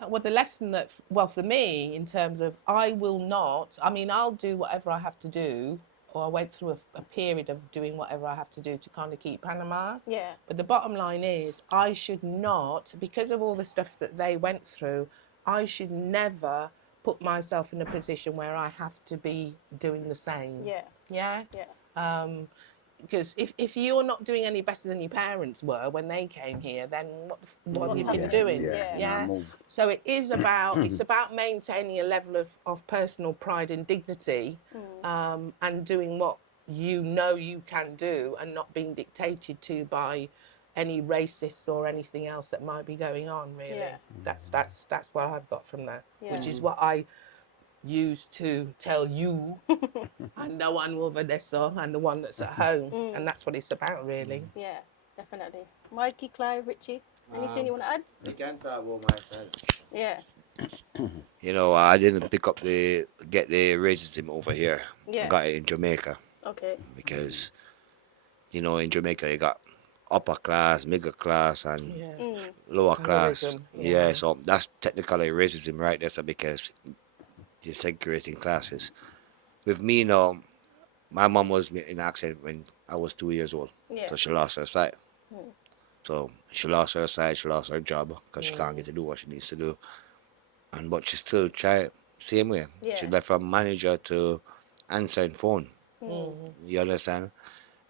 Well, the lesson that, well, for me, in terms of I will not, I mean, I'll do whatever I have to do, or I went through a period of doing whatever I have to do to kind of keep Panama. Yeah. But the bottom line is, I should not, because of all the stuff that they went through, I should never put myself in a position where I have to be doing the same. Yeah. Yeah? Yeah. Because if you're not doing any better than your parents were when they came here, then what have you been doing? Yeah. So it is about it's about maintaining a level of personal pride and dignity, and doing what you know you can do, and not being dictated to by any racists or anything else that might be going on. Really, Yeah. that's what I've got from that, which Yeah. is what I used to tell you and the one with Vanessa and the one that's at home, and that's what it's about, really. Yeah, definitely. Mikey, Clive, Richie, anything you want to add? You can talk about my side. Yeah. You know, I didn't get the racism over here. Yeah. I got it in Jamaica Okay. because, you know, in Jamaica you got upper class, middle class, and Yeah. lower class. Colorism, Yeah. yeah. So that's technically racism right there. So because you're segregating classes. With me now, my mom was in an accident when I was 2 years old. Yeah. So she lost her sight. So she lost her sight, she lost her job because she can't get to do what she needs to do. But she still tried same way. Yeah. She left from manager to answering phone. You understand?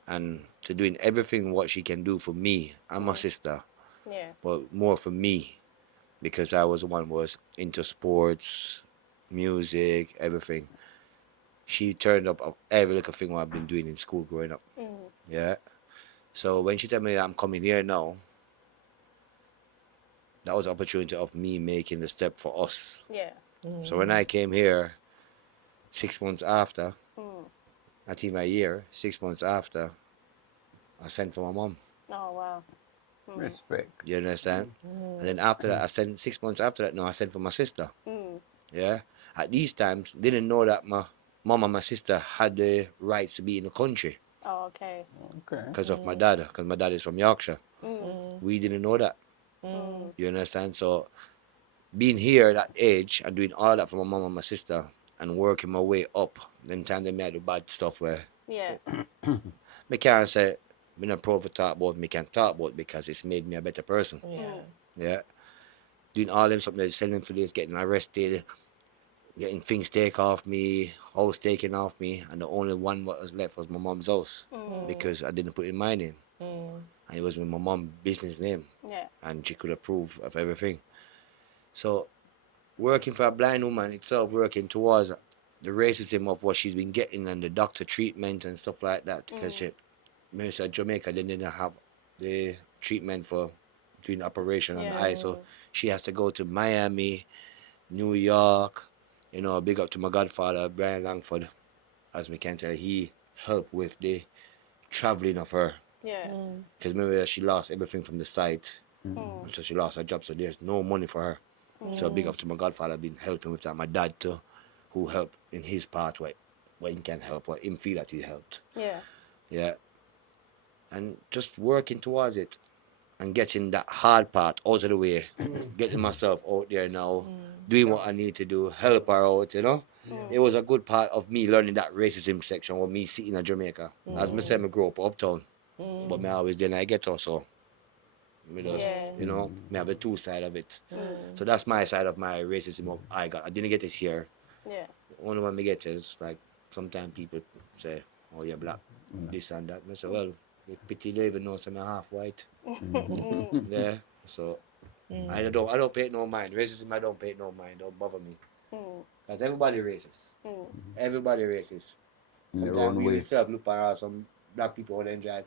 And to doing everything what she can do for me and my sister, Yeah. but more for me because I was the one who was into sports, music, everything. She turned up every little thing what I've been doing in school growing up. Yeah. So when she told me that I'm coming here now, that was the opportunity of me making the step for us. Yeah. So when I came here 6 months after, not even a year, 6 months after, I sent for my mom. Oh wow. Respect. You understand? And then after that, I sent 6 months after that. No, I sent for my sister. Yeah. At these times, didn't know that my mom and my sister had the rights to be in the country Oh okay. Okay. because of my dad. Because my dad is from Yorkshire. We didn't know that. You understand? So being here at that age and doing all that for my mom and my sister and working my way up, them time they made the bad stuff where Yeah. me can't say me not proud to talk about, me can talk about because it's made me a better person. Yeah. Doing all them something like selling for this, getting arrested, getting things taken off me, house taken off me, and the only one what was left was my mom's house because I didn't put it in my name. And it was with my mom's business name. Yeah. And she could approve of everything. So working for a blind woman itself, working towards the racism of what she's been getting and the doctor treatment and stuff like that, because she, Minister of Jamaica, they didn't have the treatment for doing the operation on the eye, so she has to go to Miami, New York. You know, big up to my godfather Brian Langford, as we can tell, he helped with the traveling of her. Yeah. Because remember she lost everything from the site, so she lost her job, so there's no money for her. So big up to my godfather, been helping with that. My dad too, who helped in his part where he can help, where him feel that he helped. Yeah. Yeah. And just working towards it and getting that hard part out of the way, getting myself out there now, doing what I need to do, help her out, you know. It was a good part of me learning that racism section with me sitting in Jamaica. As I said, I grew up uptown, but me always then I get also. Me just, you know, me have the two side of it. So that's my side of my racism I got. I didn't get it here. Yeah. The only one me get is like sometimes people say, oh you're black, this and that. I say, well, the pity don't even know so I'm half white. Yeah. So I don't pay it no mind. Racism I don't pay it no mind, don't bother me. Because everybody racist. Everybody racist. their Sometimes own we way. ourselves look around some black people who then drive.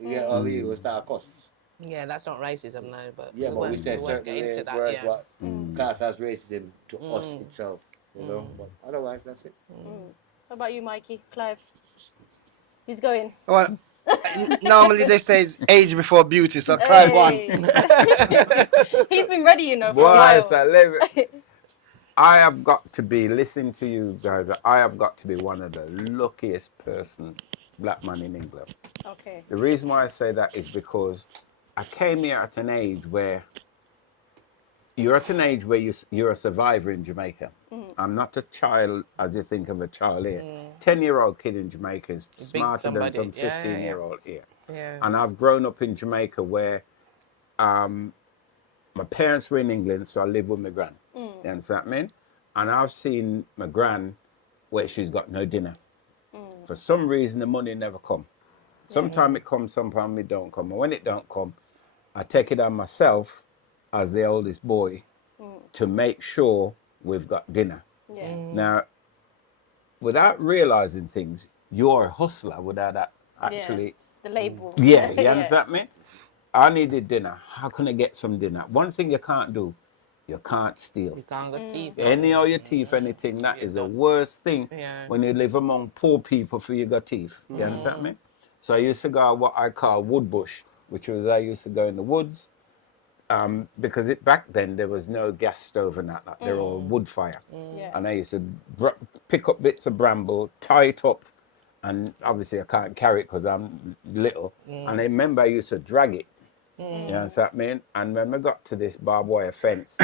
Yeah, all we will start cuss. Yeah, that's not racism, no, but Yeah, but we say won't certain get into that, words yeah. what class as racism to us itself. you know. But otherwise, that's it. How about you, Mikey? Clive? Who's going? Well, normally they say it's age before beauty, so Clive won. He's been ready, you know, for a Boy, while. so I have got to be, listening to you guys, I have got to be one of the luckiest black man in England. Okay. The reason why I say that is because I came here at an age where you're a survivor in Jamaica. I'm not a child as you think of a child here. 10-year-old kid in Jamaica is smarter than some 15-year-old here. Yeah. And I've grown up in Jamaica where my parents were in England, so I live with my gran. You understand me? And I've seen my gran where she's got no dinner. For some reason, the money never come. Sometimes it comes, sometimes it don't come. And when it don't come, I take it on myself as the oldest boy to make sure we've got dinner. Yeah. Now, without realizing things, you're a hustler without that actually. The label. Yeah, you understand me? I needed dinner. How can I get some dinner? One thing you can't do, you can't steal. You can't got teeth. Any of your teeth, anything, that is the worst thing when you live among poor people for you got teeth. You understand me? So I used to go what I call woodbush, which was I used to go in the woods, because back then there was no gas stove and that. They're all wood fire. Yeah. And I used to pick up bits of bramble, tie it up, and obviously I can't carry it because I'm little. And I remember I used to drag it. You understand me? And when we got to this barbed wire fence,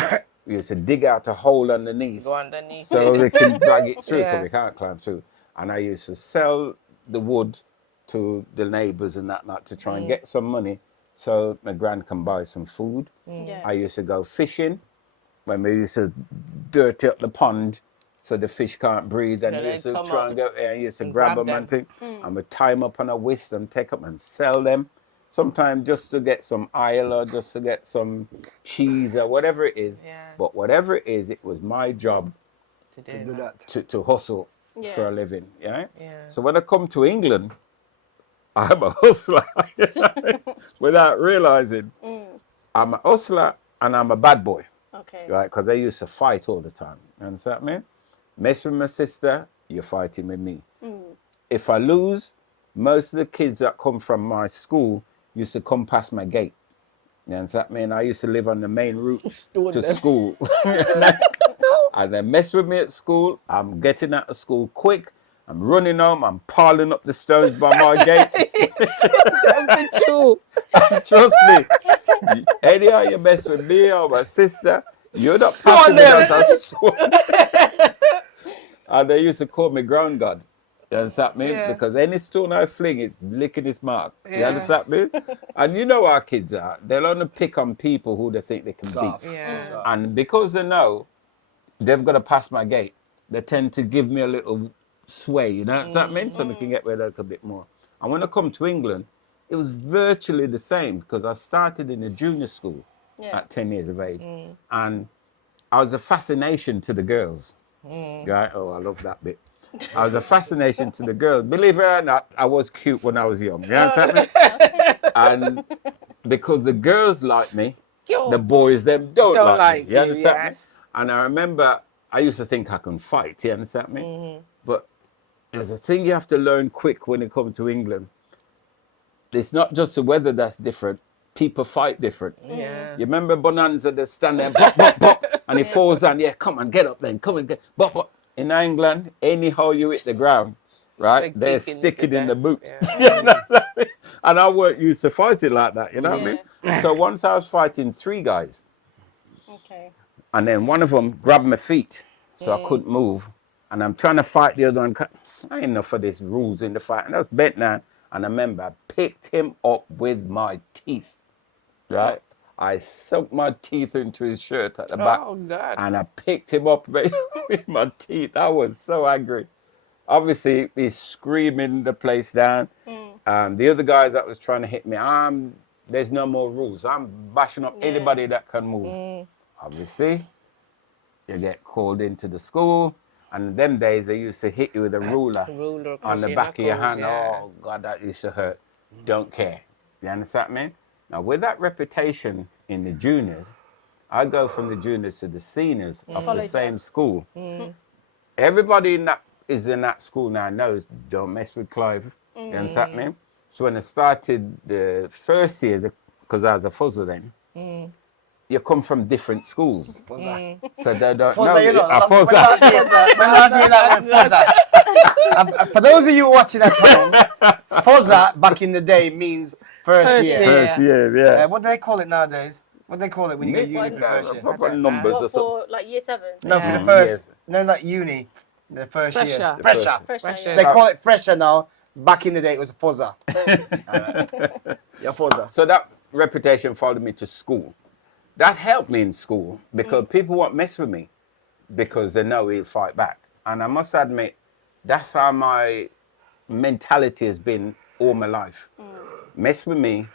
we used to dig out a hole underneath. Go underneath. So we can drag it through because Yeah. we can't climb through. And I used to sell the wood to the neighbours and that to try and get some money so my gran can buy some food. Yeah. I used to go fishing when we used to dirty up the pond so the fish can't breathe, and Yeah, I used they to come try up and go there and used to and grab grab them and them. thing, and we tie them up on a whisk and take them and sell them. Sometimes just to get some oil or just to get some cheese or whatever it is. Yeah. But whatever it is, it was my job To do that. to hustle Yeah. for a living. Yeah? Yeah. So when I come to England, I'm a hustler without realizing. I'm a hustler and I'm a bad boy, Okay. right? Because I used to fight all the time. You understand me? Mess with my sister, you're fighting with me. If I lose, most of the kids that come from my school used to come past my gate. You understand me? And I used to live on the main route to school. And they mess with me at school. I'm getting out of school quick. I'm running home. I'm piling up the stones by my gate. And trust me, anyhow you mess with me or my sister, you're not passing me out of school. And they used to call me ground god. You understand me? Yeah. Because any stone I fling, it's licking its mark. You understand me? And you know how our kids are. They'll only pick on people who they think they can Soft. beat. Yeah. And because they know they've got to pass my gate, they tend to give me a little sway, you know what I mean? So they can get away a little bit more. And when I come to England, it was virtually the same because I started in a junior school at 10 years of age. And I was a fascination to the girls. Right? Oh, I love that bit. I was a fascination to the girls. Believe it or not, I was cute when I was young. You understand me? And because the girls like me, the boys them don't like me. You understand me? And I remember I used to think I can fight. You understand me? But there's a thing you have to learn quick when it comes to England. It's not just the weather that's different. People fight different. Yeah. You remember Bonanza, they stand there, bop, bop, bop, and he falls down. Yeah, come on, get up then. Come and get, bop, bop. In England, anyhow you hit the ground, right? They're sticking in the boot. Yeah. And I weren't used to fighting like that, you know what I mean? So once I was fighting 3 guys, Okay. and then one of them grabbed my feet, so I couldn't move. And I'm trying to fight the other one. I ain't enough of these rules in the fight. And I was bent down. And I remember I picked him up with my teeth, right? I sunk my teeth into his shirt at the back. Oh, God. And I picked him up with my teeth. I was so angry. Obviously, he's screaming the place down. The other guys that was trying to hit me, there's no more rules. I'm bashing up anybody that can move. Obviously, you get called into the school. And them days, they used to hit you with a ruler on the back of your hand. Yeah. Oh, God, that used to hurt. Don't care. You understand me? Now, with that reputation in the juniors, I go from the juniors to the seniors of the same school. everybody is in that school now knows don't mess with Clive. You understand me? So when I started the first year, because I was a fuzzer then, you come from different schools. So they don't know. Fuzzer, you know. A When fuzzer. last year, that word fuzzer. For those of you watching at home, fuzzer back in the day means first year. First year, yeah. What do they call it nowadays? What do they call it when you go to uni for first year? Proper numbers or What something. for like year 7? No, for Yeah. the first. Yes. No, not uni. The first year. Fresher. Fresher. Fresher, They yeah. call it fresher now. Back in the day, it was a fuzzer. Yeah, fuzzer. So that reputation followed me to school. That helped me in school because people won't mess with me because they know he'll fight back. And I must admit, that's how my mentality has been all my life. Mess with me,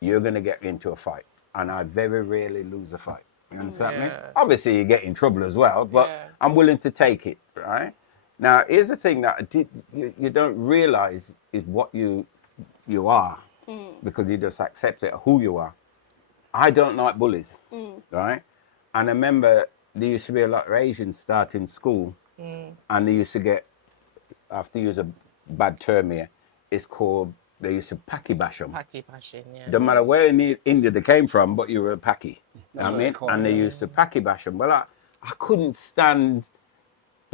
you're going to get into a fight. And I very rarely lose a fight. You understand me? Yeah. Obviously, you get in trouble as well, but Yeah. I'm willing to take it, right? Now, here's the thing that you don't realize is what you are because you just accept it, who you are. I don't like bullies, right? And I remember there used to be a lot of Asians starting school and they used to get, I have to use a bad term here, it's called, they used to packy bash them. Packy bashing, yeah. Don't matter where in India they came from, but you were a packy. You know what I what mean? they call And it, they used to packy bash them. But I couldn't stand,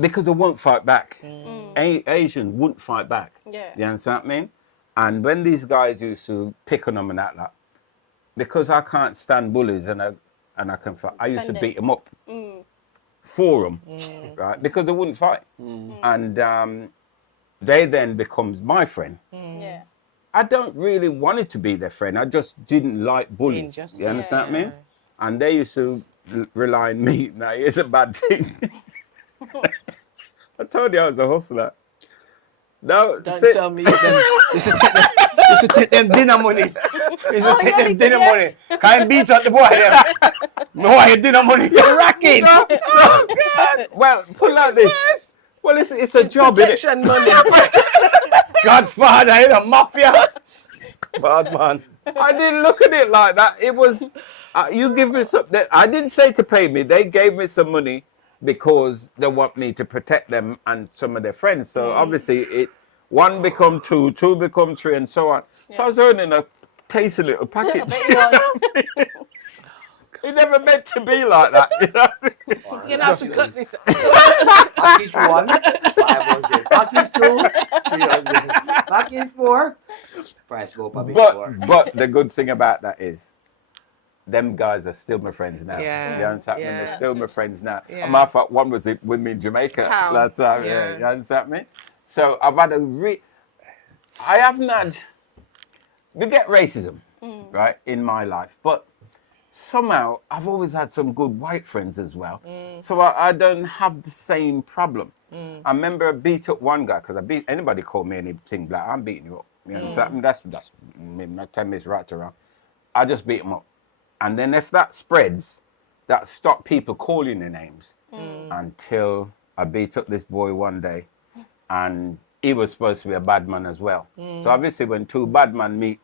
because they won't fight back. Asians wouldn't fight back. Yeah. You understand what I mean? And when these guys used to pick on them and that, like, because I can't stand bullies and I can fight, I used to beat them up for them, right? Because they wouldn't fight. And they then becomes my friend. Yeah. I don't really wanted to be their friend. I just didn't like bullies. Injustice, You understand yeah. me? And they used to rely on me. Now, it's a bad thing. I told you I was a hustler. No, Don't tell me you should take them dinner money. You should take them dinner money. Can't beat up the boy them. No, dinner money. You're racking. No, God. Well, put it like this. Well, it's a job, innit? Protection money. Godfather, you know, mafia. Bad man. I didn't look at it like that. It was, you give me something. I didn't say to pay me. They gave me some money because they want me to protect them and some of their friends. So obviously, one become two become three, and so on. So I was earning a tasty little package. It was. It never meant to be like that, you know. You're gonna have to cut this. Package 1, 500. Package 2, 300. Package 4, price go up a bit more. But the good thing about that is, them guys are still my friends now. Yeah, You understand me? yeah. They're still my friends now. Yeah. A matter of fact, one was with me in Jamaica Cal, last time. yeah. You understand me? So I've had I haven't had, we get racism, right, in my life, but somehow I've always had some good white friends as well. So I don't have the same problem. I remember I beat up one guy because anybody call me anything black, I'm beating you up. You understand? That's my 10 minutes right around. I just beat him up. And then if that spreads, that stopped people calling their names until I beat up this boy one day and he was supposed to be a bad man as well. So obviously when two bad men meet,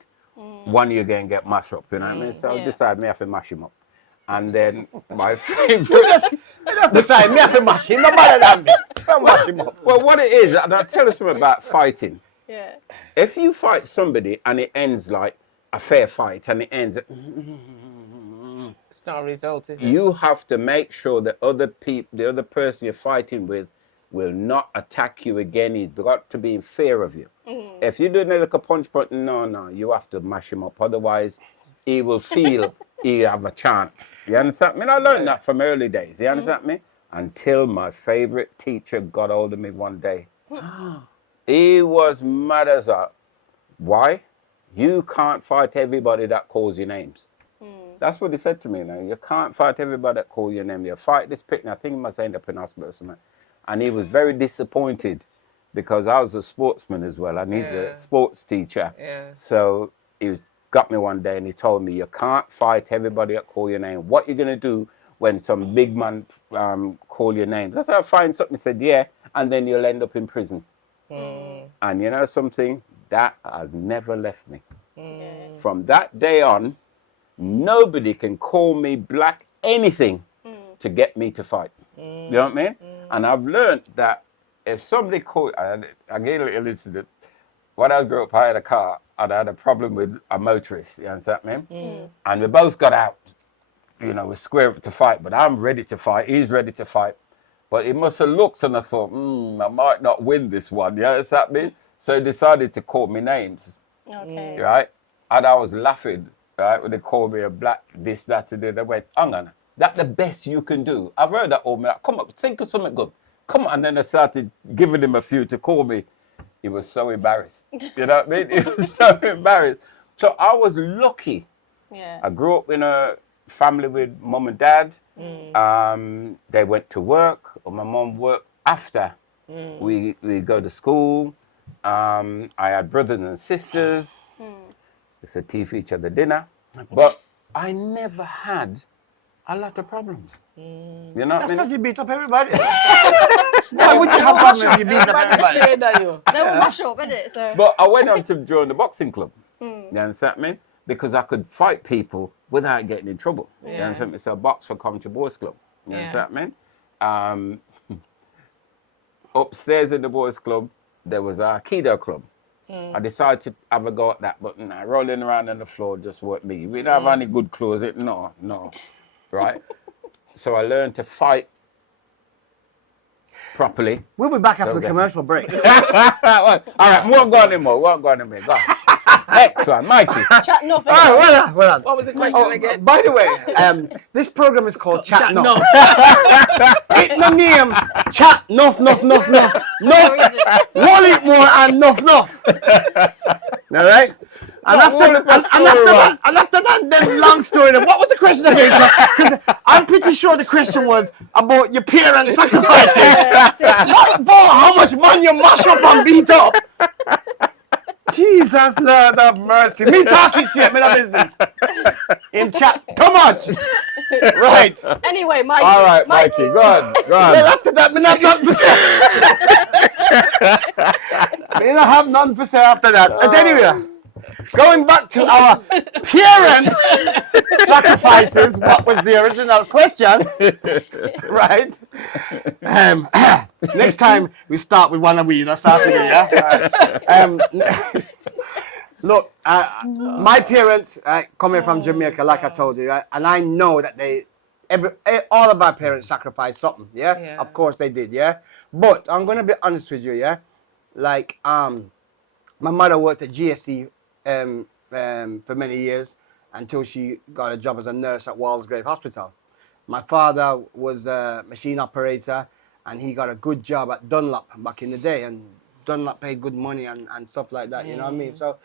one you're going to get mashed up, you know what I mean? So I decided me have to mash him up. And then my favorite... You don't decide me have to mash him. No better than me. Don't mash him up. Well, what it is, and I'll tell you something about fighting. Yeah. If you fight somebody and it ends like a fair fight and it ends... It's not a result, is it? You have to make sure that the other person you're fighting with will not attack you again. He's got to be in fear of you. If you're doing a little punch, no, you have to mash him up. Otherwise, he will feel he have a chance. You understand me? I learned that from early days. You understand me? Until my favorite teacher got hold of me one day. He was mad as a... Why? You can't fight everybody that calls your names. That's what he said to me now. You can't fight everybody that call your name. You fight this picnic. I think he must end up in hospital or something. And he was very disappointed because I was a sportsman as well, and he's a sports teacher. Yeah. So he got me one day and he told me, you can't fight everybody that call your name. What you going to do when some big man call your name? I said, I'll find something. He said, yeah, and then you'll end up in prison. And you know something? That has never left me. From that day on, nobody can call me black anything to get me to fight. You know what I mean? And I've learned that if somebody called, I gave a little incident. When I grew up, I had a car and I had a problem with a motorist, you understand me? And we both got out. You know, we're square to fight, but I'm ready to fight. He's ready to fight. But he must have looked and I thought, I might not win this one, you understand me? So he decided to call me names, Okay. right? And I was laughing, right? When they called me a black, this, that, and then they went, hang on, that the best you can do. I've heard that all my life. Come on, think of something good. Come on. And then I started giving him a few to call me. He was so embarrassed. You know what I mean? He was so embarrassed. So I was lucky. Yeah. I grew up in a family with mum and dad. They went to work, or my mum worked after. We go to school. I had brothers and sisters. We used to tea for each other dinner. But I never had a lot of problems. You know what I That's mean? because you beat up everybody. Why would you have problems if you beat up Everybody's everybody? afraid of you. They will mash up, isn't it? So. But I went on to join the boxing club. You understand me? Because I could fight people without getting in trouble. You Yeah. understand me? So I boxed for Coventry Boys Club. You Yeah. understand me? Upstairs in the boys club, there was a Aikido club. I decided to have a go at that, but rolling around on the floor just weren't me. We didn't have any good clothes. No. Right? So I learned to fight properly. We'll be back after So the good. commercial break. All right, we won't go anymore. Go on. Go on. Next one, Mikey. Chat Nuff. All right, well done. What was the question again? By the way, this program is called Chat Nuff. Nuff. It's the name Chat Nuff. Nuff. Where is it? Wallet more and Nuff. All right? And after that, then long story. Then what was the question again? Because I'm pretty sure the question was about your parents' sacrifices. Not about how much money you mash up and beat up. Jesus, Lord of mercy. Me talking shit, me no business. In chat, too much. Right. Anyway, Mikey. All right, Mikey, go on. Well, after that, me not none for sale. Me not have none for sale after that. But anyway, going back to our parents' sacrifices, what was the original question? Right? Next time we start with one of we, that's after yeah? Look, my parents coming from Jamaica, like I told you, right? And I know that all of our parents sacrificed something, yeah? Of course they did, yeah? But I'm gonna be honest with you, yeah? Like, my mother worked at GSE for many years until she got a job as a nurse at Walsgrave Hospital. My father was a machine operator and he got a good job at Dunlop back in the day, and Dunlop paid good money and stuff like that, you know what I mean? So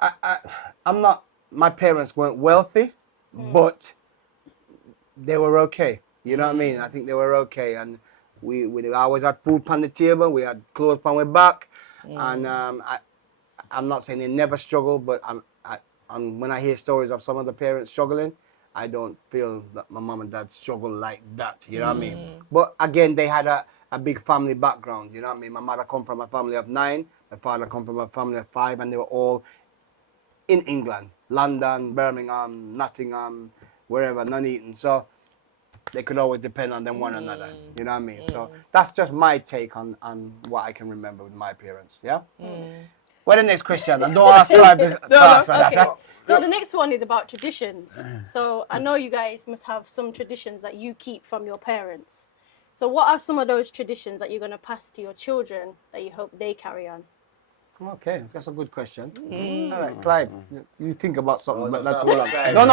I'm not, my parents weren't wealthy, but they were okay. You know what I mean? I think they were okay, and we always had food on the table, we had clothes on our back, and I'm not saying they never struggled, but when I hear stories of some of the parents struggling, I don't feel that my mom and dad struggle like that, you know what I mean? But again, they had a big family background, you know what I mean? My mother come from a family of 9, my father come from a family of 5, and they were all in England, London, Birmingham, Nottingham, wherever, Nuneaton. So they could always depend on them one another, you know what I mean? So that's just my take on what I can remember with my parents, yeah? Well, the next question, and don't ask Clive to answer that. Okay. So the next one is about traditions. So I know you guys must have some traditions that you keep from your parents. So what are some of those traditions that you're going to pass to your children that you hope they carry on? Okay, that's a good question. All right, Clive, you think about something, but not too long. No.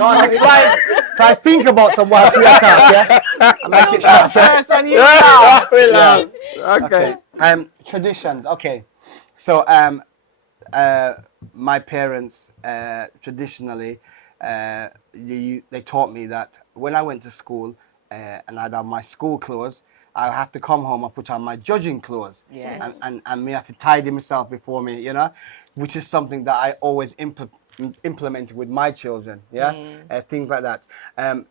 I said, Clive, think about something whilst we are talking, yeah? I make it short. First and you last. Okay. Traditions. Okay. So, my parents traditionally, they taught me that when I went to school and I'd have my school clothes, I have to come home and put on my judging clothes. Yes. And me have to tidy myself before me, you know, which is something that I always implemented with my children, yeah, things like that.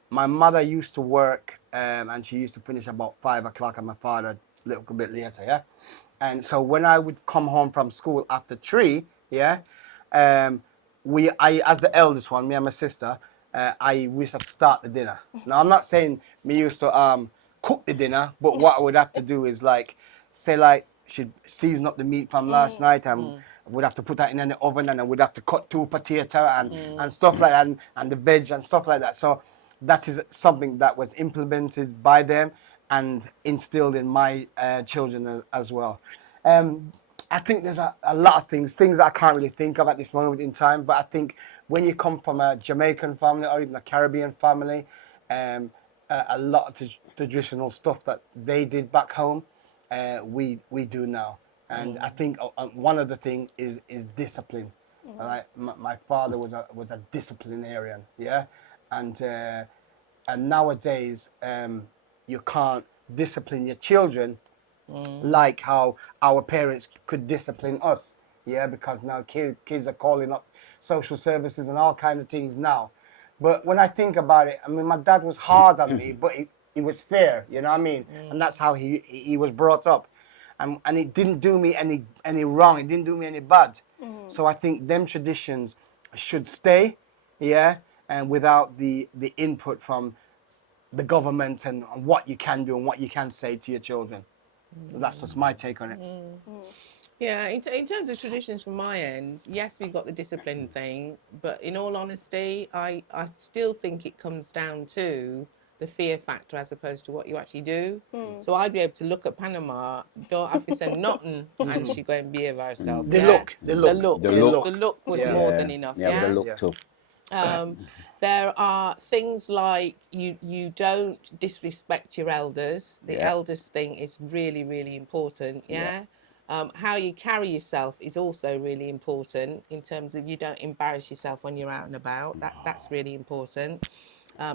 My mother used to work, and she used to finish about 5 o'clock, and my father a little bit later, yeah. And so when I would come home from school after 3, yeah, I as the eldest one, me and my sister, we used to start the dinner. Now I'm not saying me used to cook the dinner, but what I would have to do is like, say like, she'd season up the meat from last night and would have to put that in the oven, and I would have to cut 2 potato and stuff like that, and the veg and stuff like that. So that is something that was implemented by them and instilled in my children as well. I think there's a lot of things that I can't really think of at this moment in time, but I think when you come from a Jamaican family or even a Caribbean family, a lot of traditional stuff that they did back home, we do now. And I think one of the things is discipline. Like my father was a disciplinarian, yeah, and nowadays you can't discipline your children like how our parents could discipline us, yeah, because now kids are calling up social services and all kind of things now. But when I think about it, I mean, my dad was hard on me, but he was fair, you know what I mean? And that's how he was brought up. And it didn't do me any wrong. It didn't do me any bad. So I think them traditions should stay, yeah, and without the input from the government and what you can do and what you can say to your children. That's just my take on it. Yeah, in terms of traditions from my end, yes, we've got the discipline thing, but in all honesty, I still think it comes down to the fear factor as opposed to what you actually do. So I'd be able to look at Panama, don't have to say nothing, and she go and behave herself. The yeah? look. The look was Yeah. more than enough. Yeah, Yeah. the look Yeah. too. There are things like you don't disrespect your elders. The Yeah. elders thing is really, really important. Yeah. How you carry yourself is also really important in terms of you don't embarrass yourself when you're out and about. That's really important.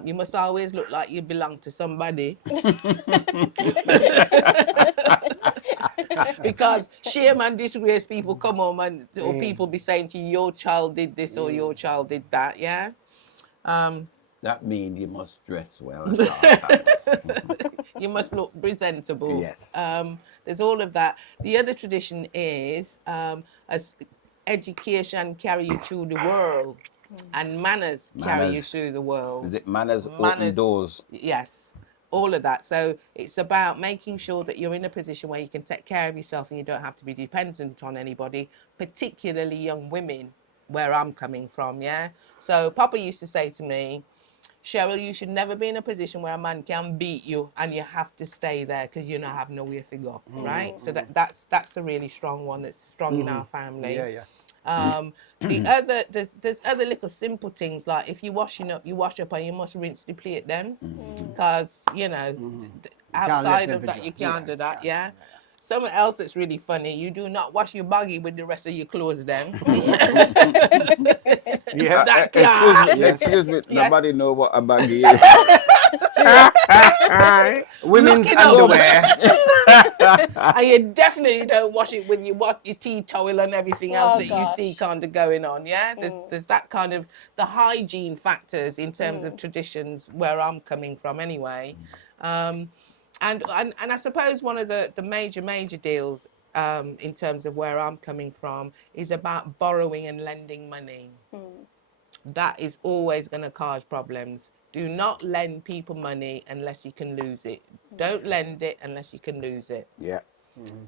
You must always look like you belong to somebody. Because shame and disgrace people come home and or people be saying to you, your child did this or your child did that, yeah? That means you must dress well at all times. You must look presentable. Yes. There's all of that. The other tradition is as education carry you through the world and manners carry you Manners. through the world. Is it manners open Manners. doors? Yes, all of that. So it's about making sure that you're in a position where you can take care of yourself and you don't have to be dependent on anybody, particularly young women, where I'm coming from, yeah? So Papa used to say to me, Cheryl, you should never be in a position where a man can beat you and you have to stay there because you don't have nowhere to go, right? So that's a really strong one that's strong in our family. Yeah, yeah. There's other little simple things like if you're washing up, you wash up and you must rinse the plate then, because outside of that you can't do that. Yeah. Something else that's really funny, you do not wash your baggie with the rest of your clothes then. Yes. That can't. Excuse me, Yes. nobody know what a baggie is. Women's Look it up. underwear. And you definitely don't wash it with your tea towel and everything else Oh, that gosh. you see kind of going on. Yeah, there's that kind of the hygiene factors in terms of traditions where I'm coming from anyway. And I suppose one of the major deals in terms of where I'm coming from is about borrowing and lending money. That is always going to cause problems. Do not lend people money unless you can lose it. Don't lend it unless you can lose it. Yeah.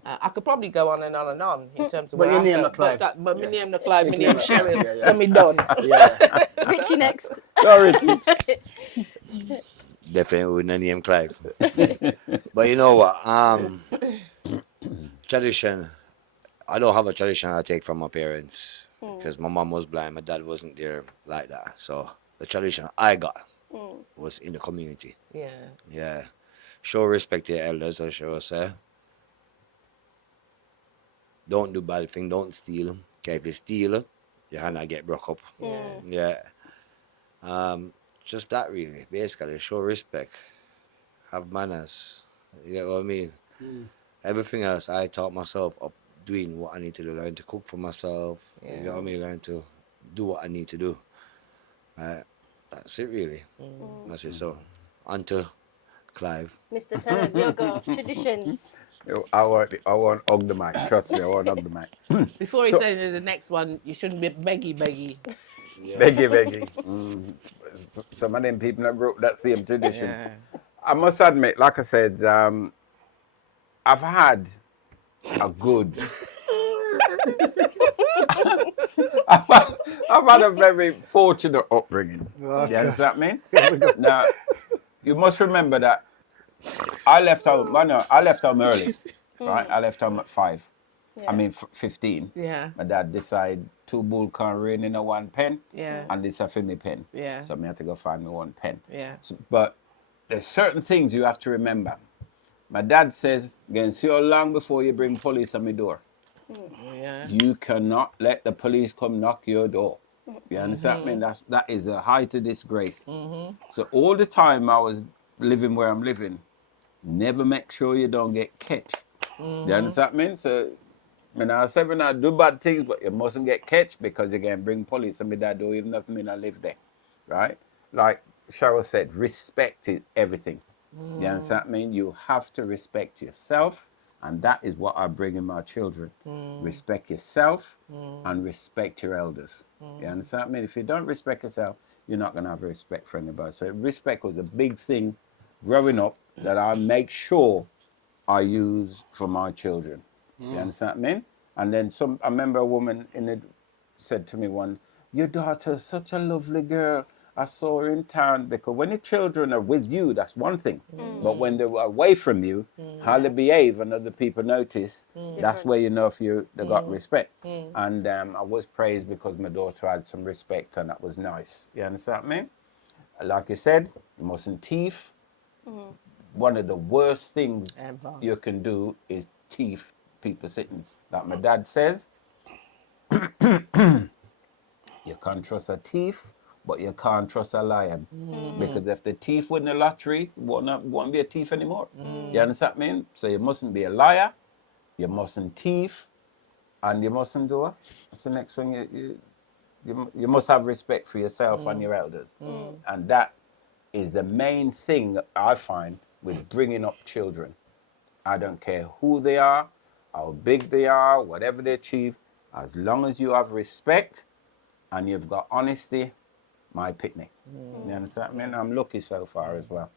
I could probably go on and on and on in terms of But where your I'm name from, not Clive. but my name not Clive, my name Cheryl, Yeah, yeah. so me done. Yeah. Richie next. Sorry. Definitely with the name Clive. But you know what? Tradition. I don't have a tradition I take from my parents because my mom was blind, my dad wasn't there like that. So the tradition I got was in the community. Yeah. Yeah. Show respect to your elders, I sure say. Don't do bad thing, don't steal. Okay, if you steal, your hand get broke up. Yeah. Just that really. Basically, show respect. Have manners. You get what I mean? Everything else I taught myself up doing what I need to do. Learn to cook for myself. You get what I mean? Learn to do what I need to do. That's it really. That's it. So on to Clive. Mr. Tennant, your go. Traditions. I want hug the mic. Trust me, I want hug the mic. Before he says the next one, you shouldn't be beggy. Beggy. Some of them people that grew up that same tradition. Yeah. I must admit, like I said, I've had a good. I've had a very fortunate upbringing. You understand me? Now, you must remember that I left home. Well, no, I left home early, right? I left home at 5. I mean, 15. Yeah. My dad decided 2 bull can rain in a 1 pen. Yeah. And this a for me pen. Yeah. So I had to go find me 1 pen. Yeah. So, but there's certain things you have to remember. My dad says, "Again, see how long before you bring police on my door. Yeah. You cannot let the police come knock your door." You understand me? That is a height of disgrace. So all the time I was living where I'm living, never make sure you don't get catch. You understand me? So when I say when I do bad things, but you mustn't get catch because you can bring police and my dad don't even know me I live there. Right? Like Cheryl said, respect is everything. You understand me? You have to respect yourself, and that is what I bring in my children. Respect yourself and respect your elders. You understand me? If you don't respect yourself, you're not going to have respect for anybody. So respect was a big thing growing up that I make sure I use for my children. You understand me? And then I remember a woman said to me once, "Your daughter's such a lovely girl. I saw her in town." Because when your children are with you, that's one thing. But when they're away from you, how they behave and other people notice, that's where you know if they got respect. And I was praised because my daughter had some respect, and that was nice. You understand me? Like you said, you mustn't thief. One of the worst things you can do is thief people sitting. Like my dad says, you can't trust a thief, but you can't trust a lion. Because if the thief win the lottery, won't be a thief anymore. You understand me? So you mustn't be a liar, you mustn't thief, and you mustn't do what? What's the next thing? You must have respect for yourself and your elders. And that is the main thing I find with bringing up children. I don't care who they are, how big they are, whatever they achieve, as long as you have respect and you've got honesty, my picnic. You understand? I mean, I'm lucky so far as well.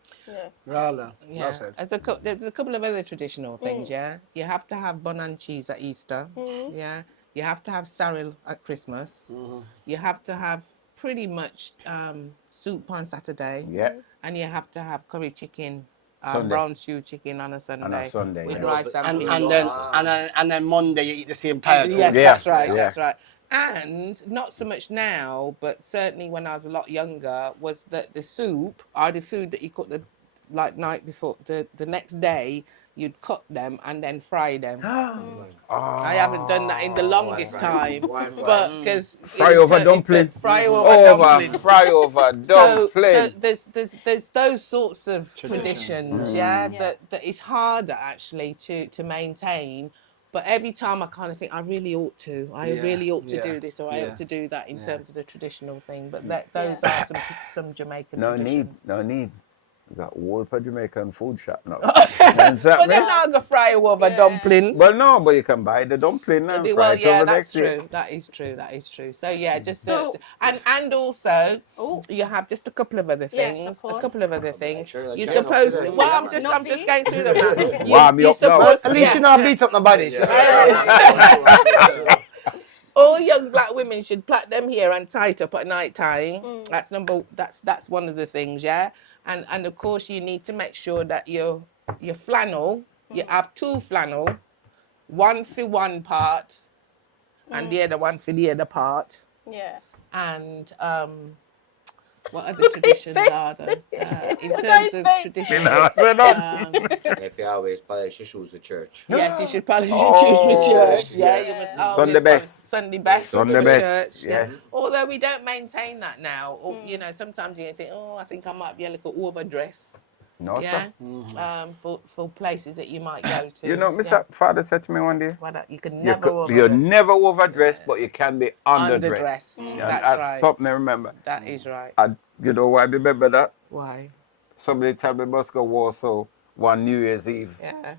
Well Yeah. said. There's a couple of other traditional things, yeah? You have to have bun and cheese at Easter, yeah? You have to have sorrel at Christmas. You have to have pretty much soup on Saturday. Yeah. And you have to have curry chicken, Sunday. brown stew chicken on a Sunday. On a Sunday, with yeah. rice and peas. And then Monday you eat the same pie. Yes, Yeah, that's right, yeah. that's right. And not so much now, but certainly when I was a lot younger, was that the soup or the food that you cook the night before, the next day, you'd cut them and then fry them. I haven't done that in the longest time, but because Fry over dumpling. Fry over dumpling. Fry over dumpling. So there's those sorts of traditions, that it's harder actually to maintain. But every time I kind of think I really ought to do this or I ought to do that in terms of the traditional thing. But those are some Jamaican traditions. No need. We got whole Jamaican food shop now. But they're not gonna fry over dumpling. Well, no, but you can buy the dumpling and fry it over that's next year. true. That is true. So yeah, and also you have just a couple of other things. Yes, of course. A couple of other things. Sure, You're Jen's supposed up to. there. Well, I'm just going through them now. Warm me You're up now. supposed At least you not beat up nobody. All young black women should plait them hair and tie it up at night time. That's one of the things, yeah. And of course you need to make sure that your flannel, you have 2 flannel, one for one part, and the other one for the other part. Yeah. And what other traditions are there? In terms of traditions, If you always polish your shoes at church. yes, you should polish your shoes for church. Yeah, you must always Sunday best. Sunday best. Sunday for best, church. Yeah. yes. Although we don't maintain that now. Or, you know, sometimes you think, I think I might be a little overdress. No, Yeah. sir. For places that you might go to. You know, Mr. Father said to me one day, You can you never overdress. you're never overdressed, but you can be underdressed. Underdressed. And That's right. something I remember. That is right. And you know why I remember that? Why? Somebody told me must go Warsaw one New Year's Eve. Yeah.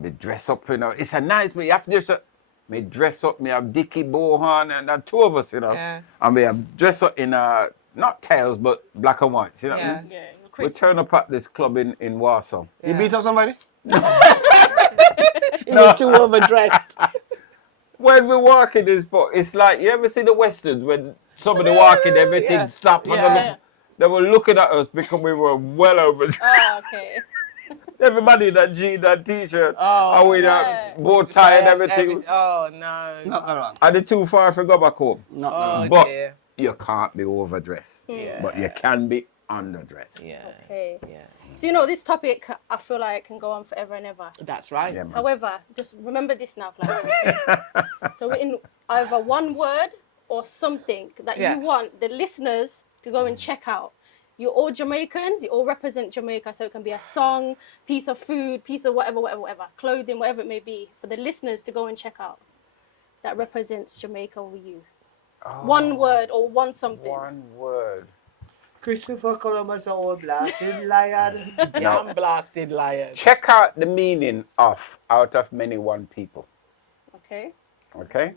Me dress up, you know. It's a nice, but you have to just, me dress up, me have Dickie Bohan and 2 of us, you know. Yeah. And we have dress up in, not tails, but black and white, you know. Yeah. Yeah. We Chris. turn up at this club in Warsaw. You beat up somebody? He was too overdressed. When we walk in this book, it's like, you ever see the Westerns when somebody walking, everything Yeah. stopped, and Yeah. they were looking at us because we were well overdressed. Oh, okay. Everybody in that jean, that t-shirt, Oh, and with yeah. that bow tie and everything. Oh, no. Not wrong. Are they too far if we go back home? Not Oh, wrong. But dear. you can't be overdressed. Yeah. But you can be underdressed. Yeah. Okay. Yeah. So, you know, this topic, I feel like can go on forever and ever. That's right. Yeah, man. However, just remember this now, Clive. Okay? So we're in either one word or something that Yeah. you want the listeners to go and check out. You're all Jamaicans, you all represent Jamaica, so it can be a song, piece of food, piece of whatever, clothing, whatever it may be, for the listeners to go and check out that represents Jamaica with you. One word or one something. One word. Christopher Columbus, old blasted lion. Damn blasted liars. Check out the meaning of out of many one people. Okay. Okay?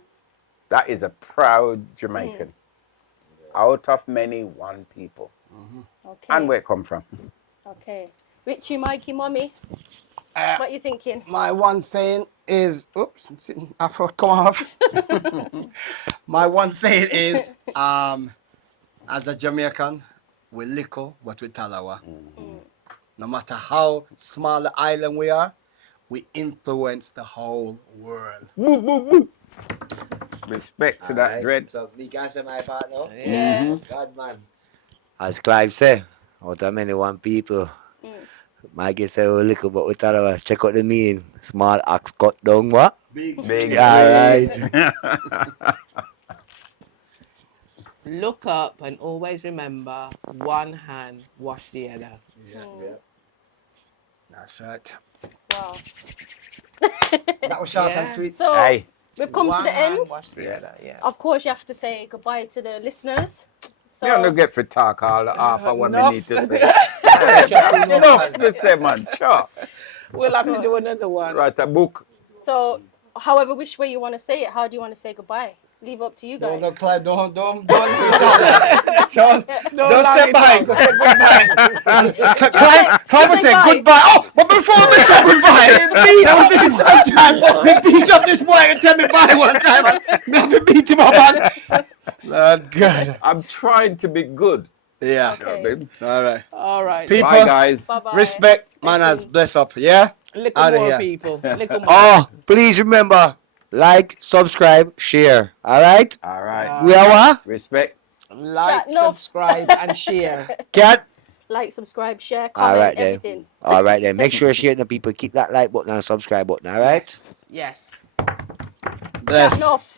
That is a proud Jamaican. Out of many one people. Okay. And where it come from? Okay. Richie, Mikey, Mommy, what you thinking? My one saying is, oops, Afro, come off. My one saying is, as a Jamaican, we liquor, but we talawa. No matter how small the island we are, we influence the whole world. Boo, boo, boo. Respect to that dread. So me can say my part now. Yeah. God man. As Clive said, out of many one people. Mikey say we little but we tell check out the meaning. Small axe cut down what? Big. Big Alright. Look up and always remember one hand wash the other. Yeah. That's right. Wow. That was short Yeah. and sweet. So Hey. we've come One to the hand end. wash the other. Yeah. Of course, you have to say goodbye to the listeners. So You don't get for talk all the half of what we Enough. need to say. Enough to say, man. Sure. We'll have to do another one. Write a book. So, however which way you want to say it, how do you want to say goodbye? Leave up to you guys. Don't, Clyde, don't long say it bye. down. Go say goodbye. Clive will Say say bye. goodbye. Oh, but before we say goodbye, that was this one time. We beat up this boy and tell me bye one time. And me have to beat him up. And... Lord God. I'm trying to be good. Yeah. Okay. All right. All right. People, Bye, guys. Bye-bye. respect, manners, bless up. Yeah? Little Outta more here. people. Little more. Oh, please remember, like, subscribe, share. Alright? All right. We are what? Respect. Like, Chat Nuff. subscribe, and share. Cat? Like, subscribe, share, comment, Alright then. everything. Alright then. Make sure share the people. Keep that like button and subscribe button. Alright? Yes. Bless. Enough.